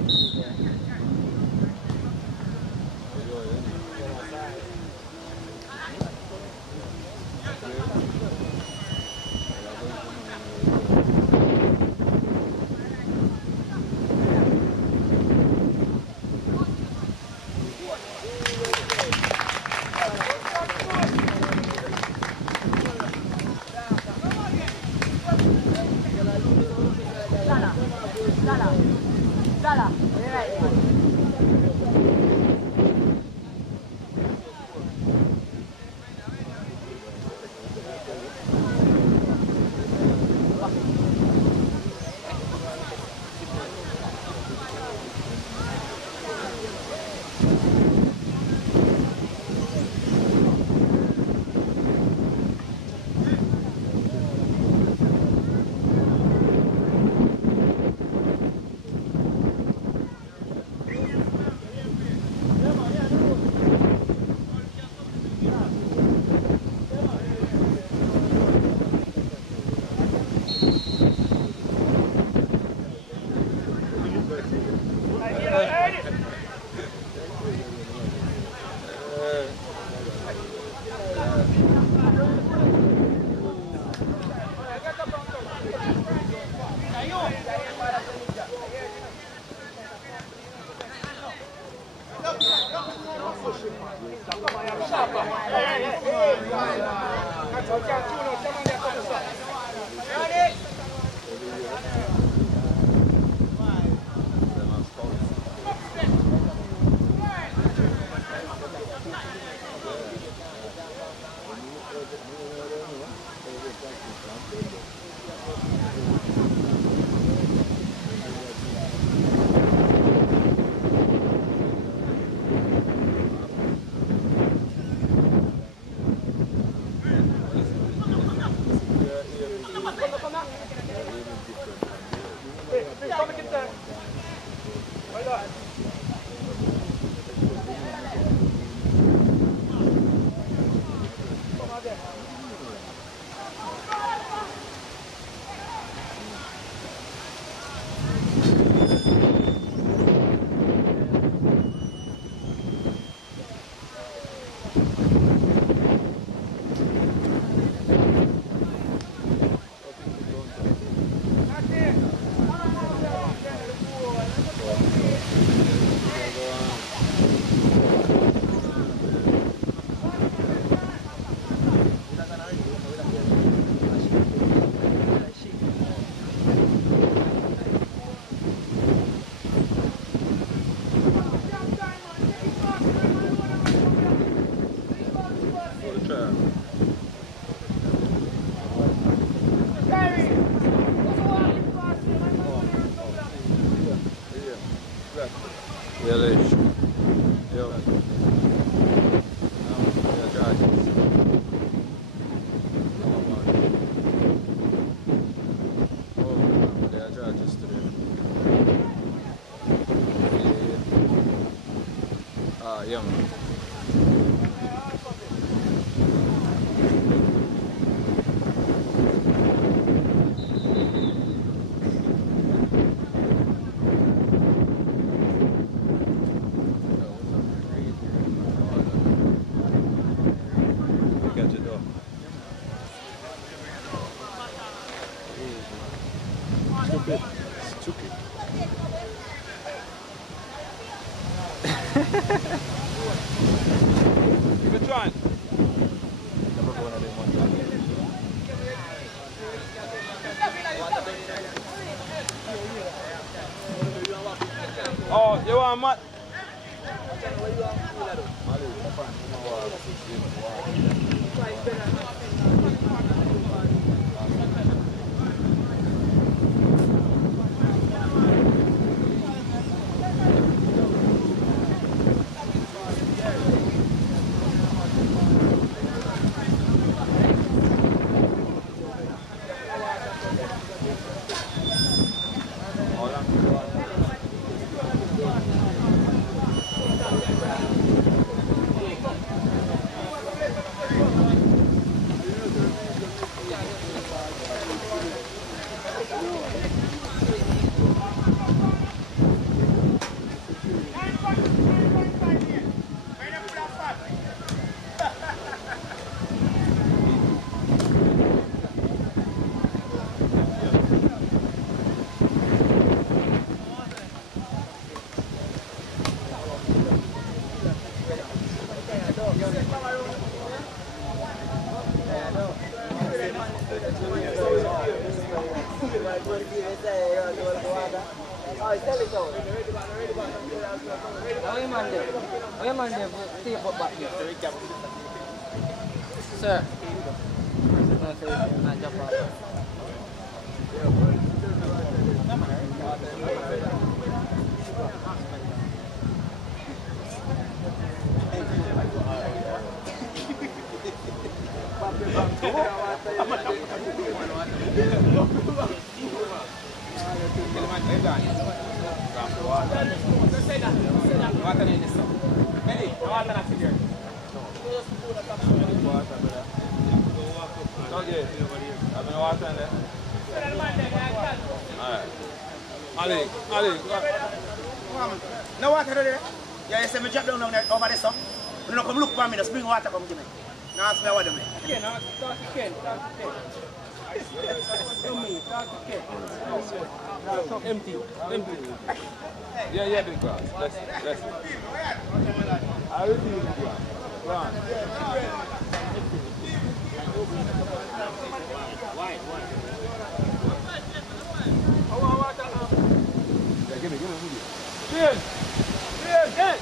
Dala, right. Oh, you want mat? Sir. No water there. Yeah, you say me drop down over there, so. You know, come look for me, just bring water, come give me. Now ask me what do me. Ken, talk to Ken. Empty. Yeah, big grass. That's it. I will do it. Go on. Yeah, give me. Cheers! Get!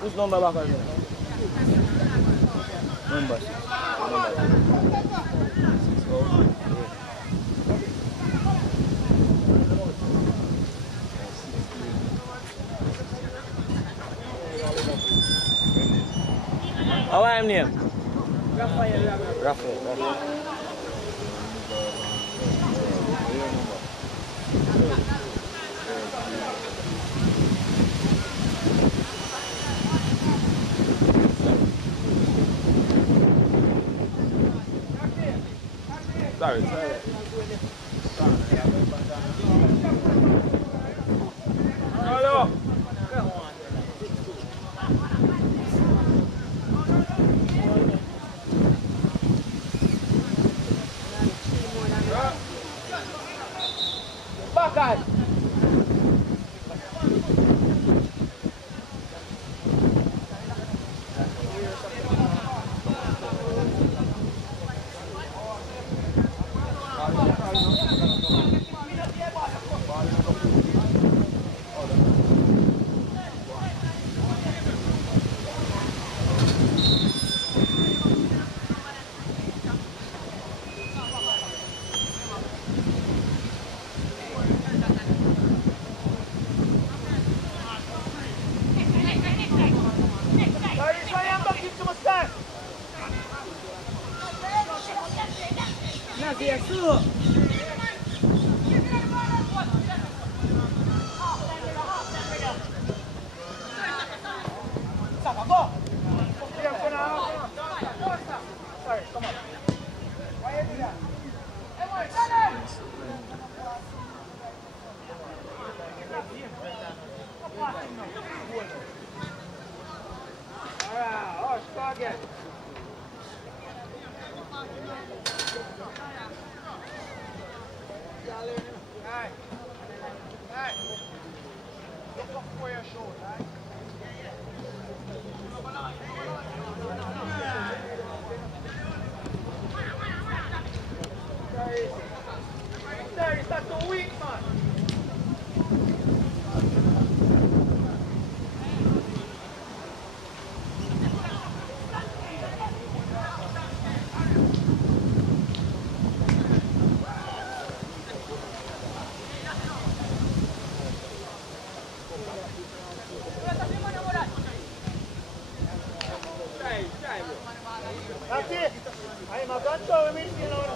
Which number back are you? Number 6. How am name? Raphael. Sorry. Hello. Back out. That's it. I'm a gun to him, you know.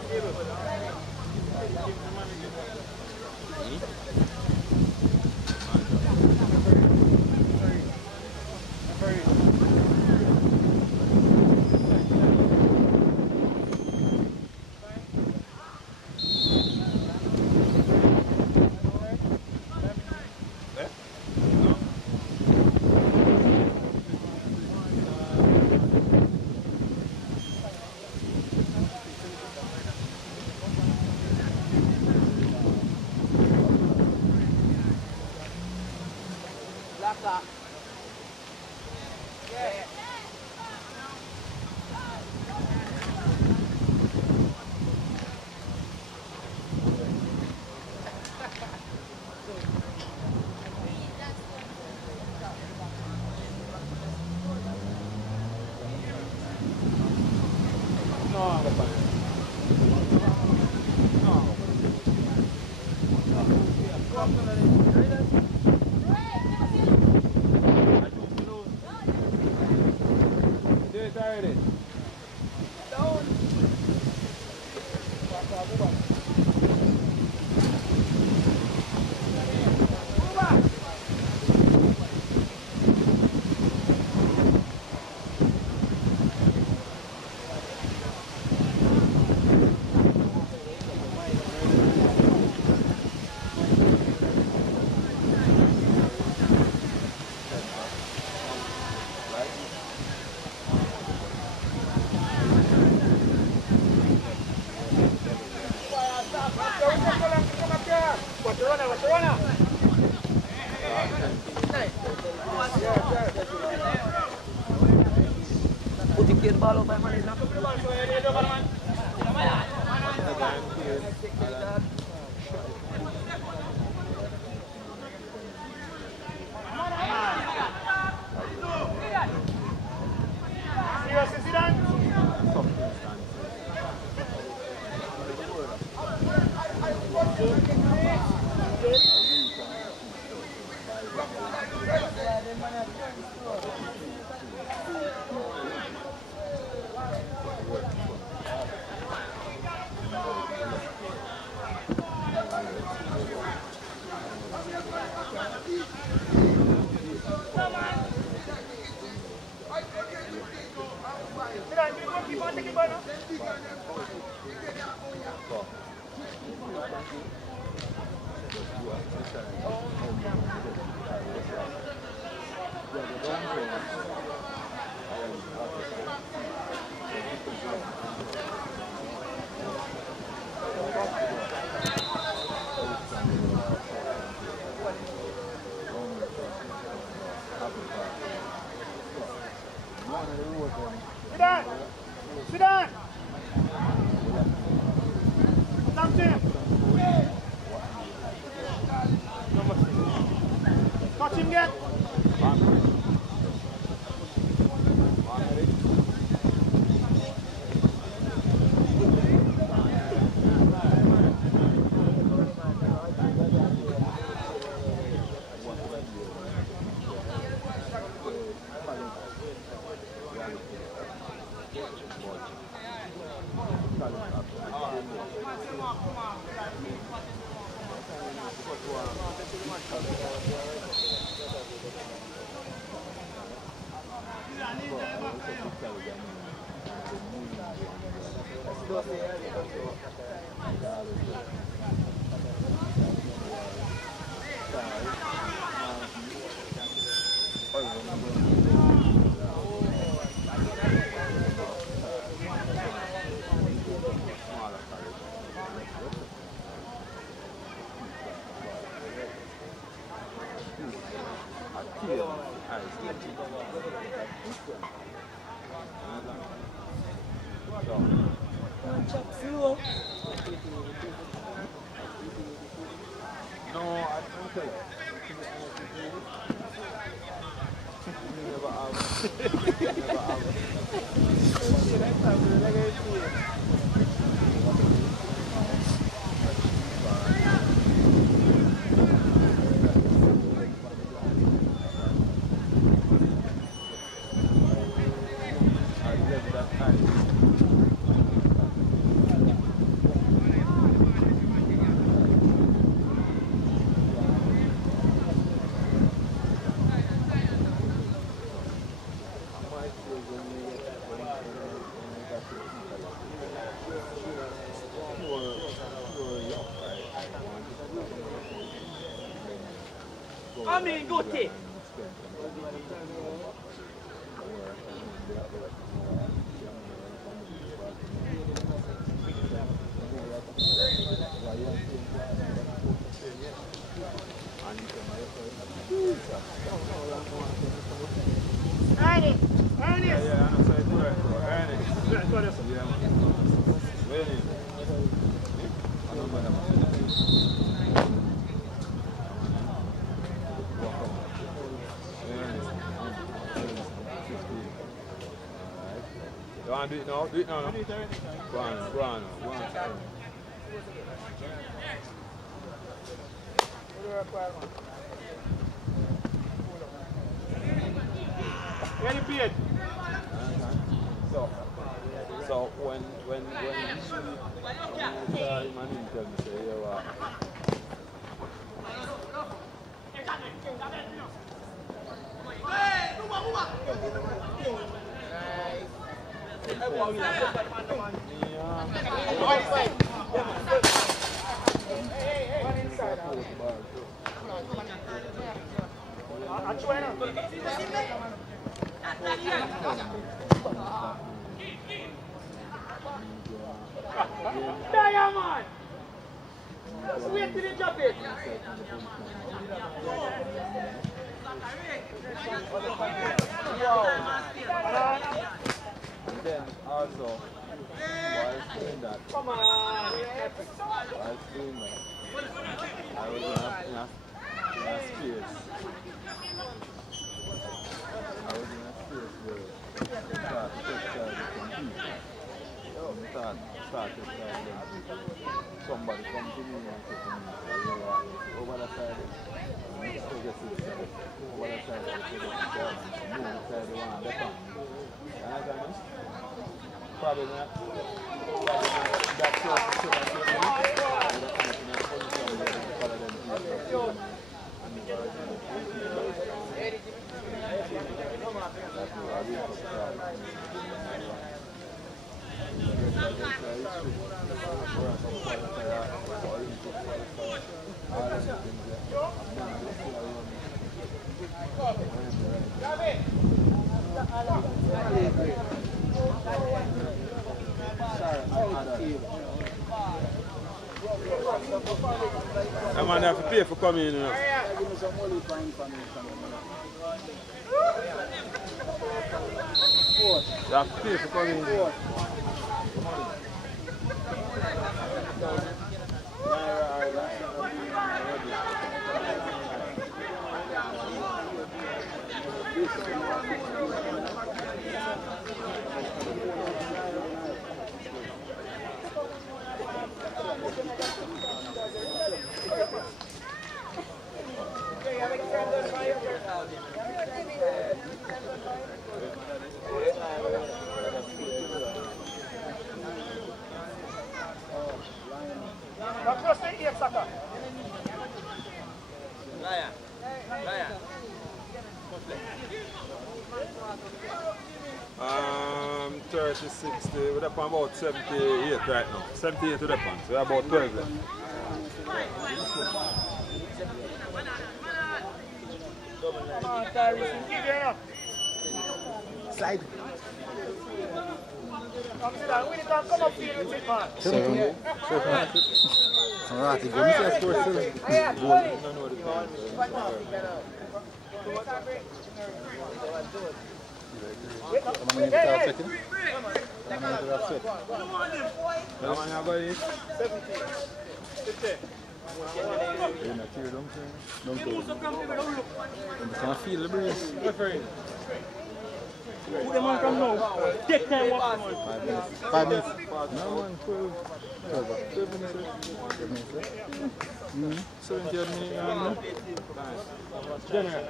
I mean, Guti. Ernest! Ernest! Yeah, I know, so it's correct. Ernest. Yeah, man. Really? I don't know, man. You want to do it now? Do it now. Go on. Ready, Piet? So when man tell me say, yeah, what? Diamond! Just wait till they drop it. And then also, while doing that, Come on. I was in a space. Where somebody come to me and say to me, over the side, over the side, probably not. That's I might have to pay for coming in now. You have to pay for coming in. Um, 30, 60, we're up on about 78 right now. 78 to the point, so we're about 12 left. Slide. Come up here with it, man. 7. Alright, go miss your score 7. Feel the breeze. Who the man come now? Take time walk, man. 5 minutes. No man, 12 minutes. 70 minutes. General.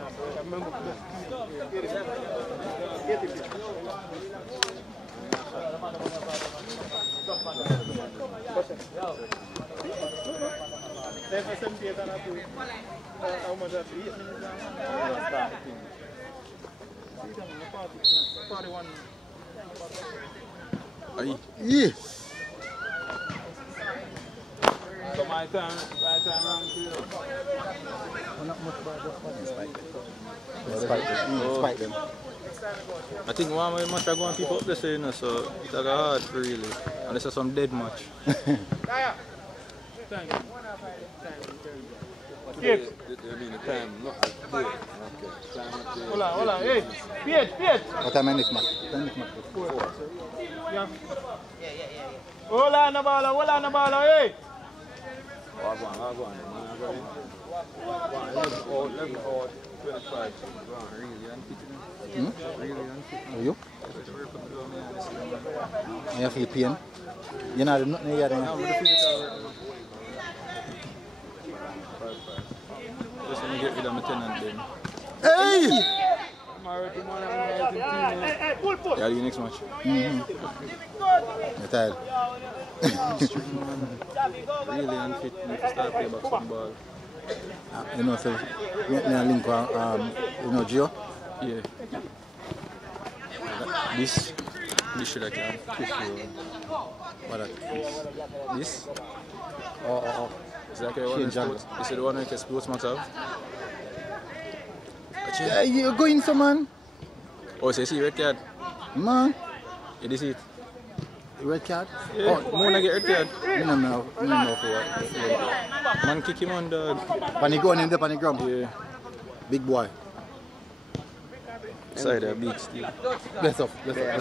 Yeah. So man Right time around too. Not much bad, just spike them. I think one way match are going to keep up the same, so it's like hard for really. Unless it's some dead match. Yes. I mean the time, not the day. Okay. Hold on. Hey, Piet. What time is next match? Four. Yeah. Hold on the ball, hey. Log on. 11 or 25. Really unfit. Really unfit. Are you? You feel pain? You're not nothing here then? Just want to get rid of my tenant then. Hey! Hey, pull. Yeah, the next match. You're tired. Really unfit. Need to start playing basketball. You know, so me link Gio? Yeah. This should I can. What that? This? Oh. Is that okay? This is the one that the sports matter have? Yeah, you're going so man. Oh, so you see red card? Man, You see it? red card? Yeah. Oh, Mona get red card. You don't know for what. Man kick him on dog. Panic going in there, panic ground. Yeah. Big boy. Side a big still. Bless up. Yeah.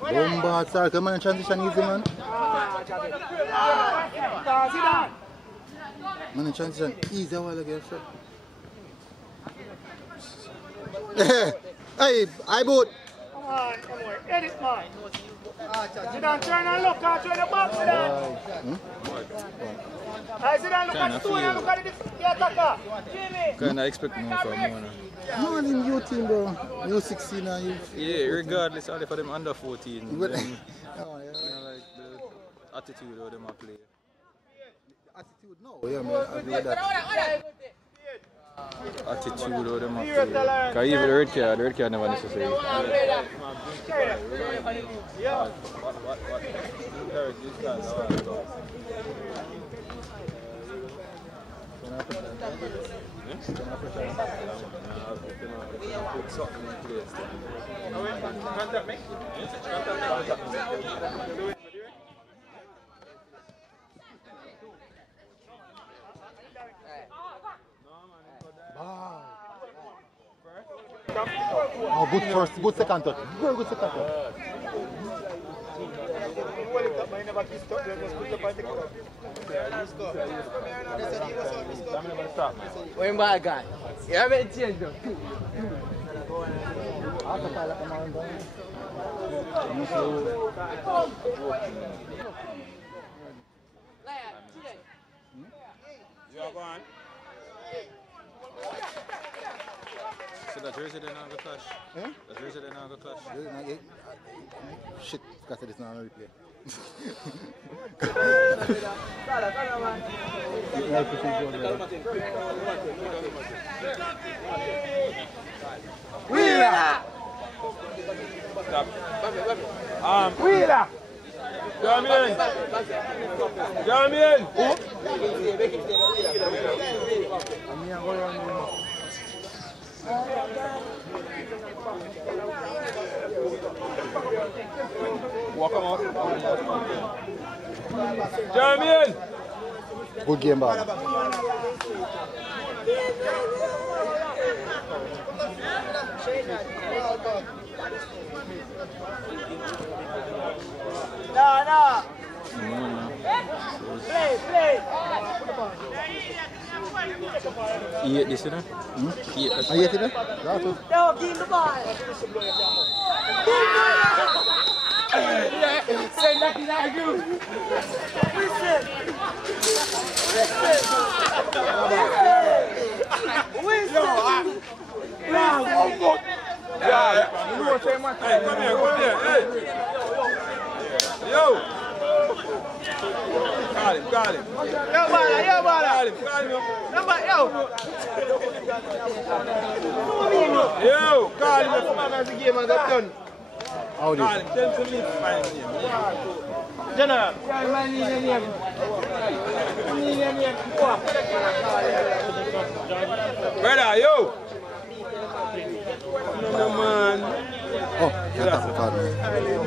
Bombard, sorry, come on and transition easy, man. Man, and transition easy a while ago, sir. Hey, I boot. Come on, edit mine. Sit down, turn and look, try the box, sit down. Sit down, look at the two and look at the attacker. Jimmy. Can I expect more from Mona? No, in your team, bro. You 16 and you. Yeah, regardless of for them under 14. But, Them, oh, yeah. like the attitude of them a play. Attitude, no. Yeah, man, I agree with that. Attitude of them a play. Because even the red card never necessary. Contact me. Oh, good first, good second touch. Very good second touch. When by guy, you haven't changed them. So the jersey they not go clash? Eh? The jersey they not go clash? Shit, got this now on replay. Wheeler! Wheeler! Come in! Walk him out. Jeremy! Good game, Bob. No. Play. He ate this, you know? He ate that. Are you here? That's it. No, give the ball. Say nothing like you. Listen. Hey, come here. Hey. Yo. Got him. Yo, bala. Call him. Number, yo. Yo, call him. Come on, the game has done. How Call him. Tell him to leave. Find him. General. Brother, yo. No, man. Oh, yeah, that's a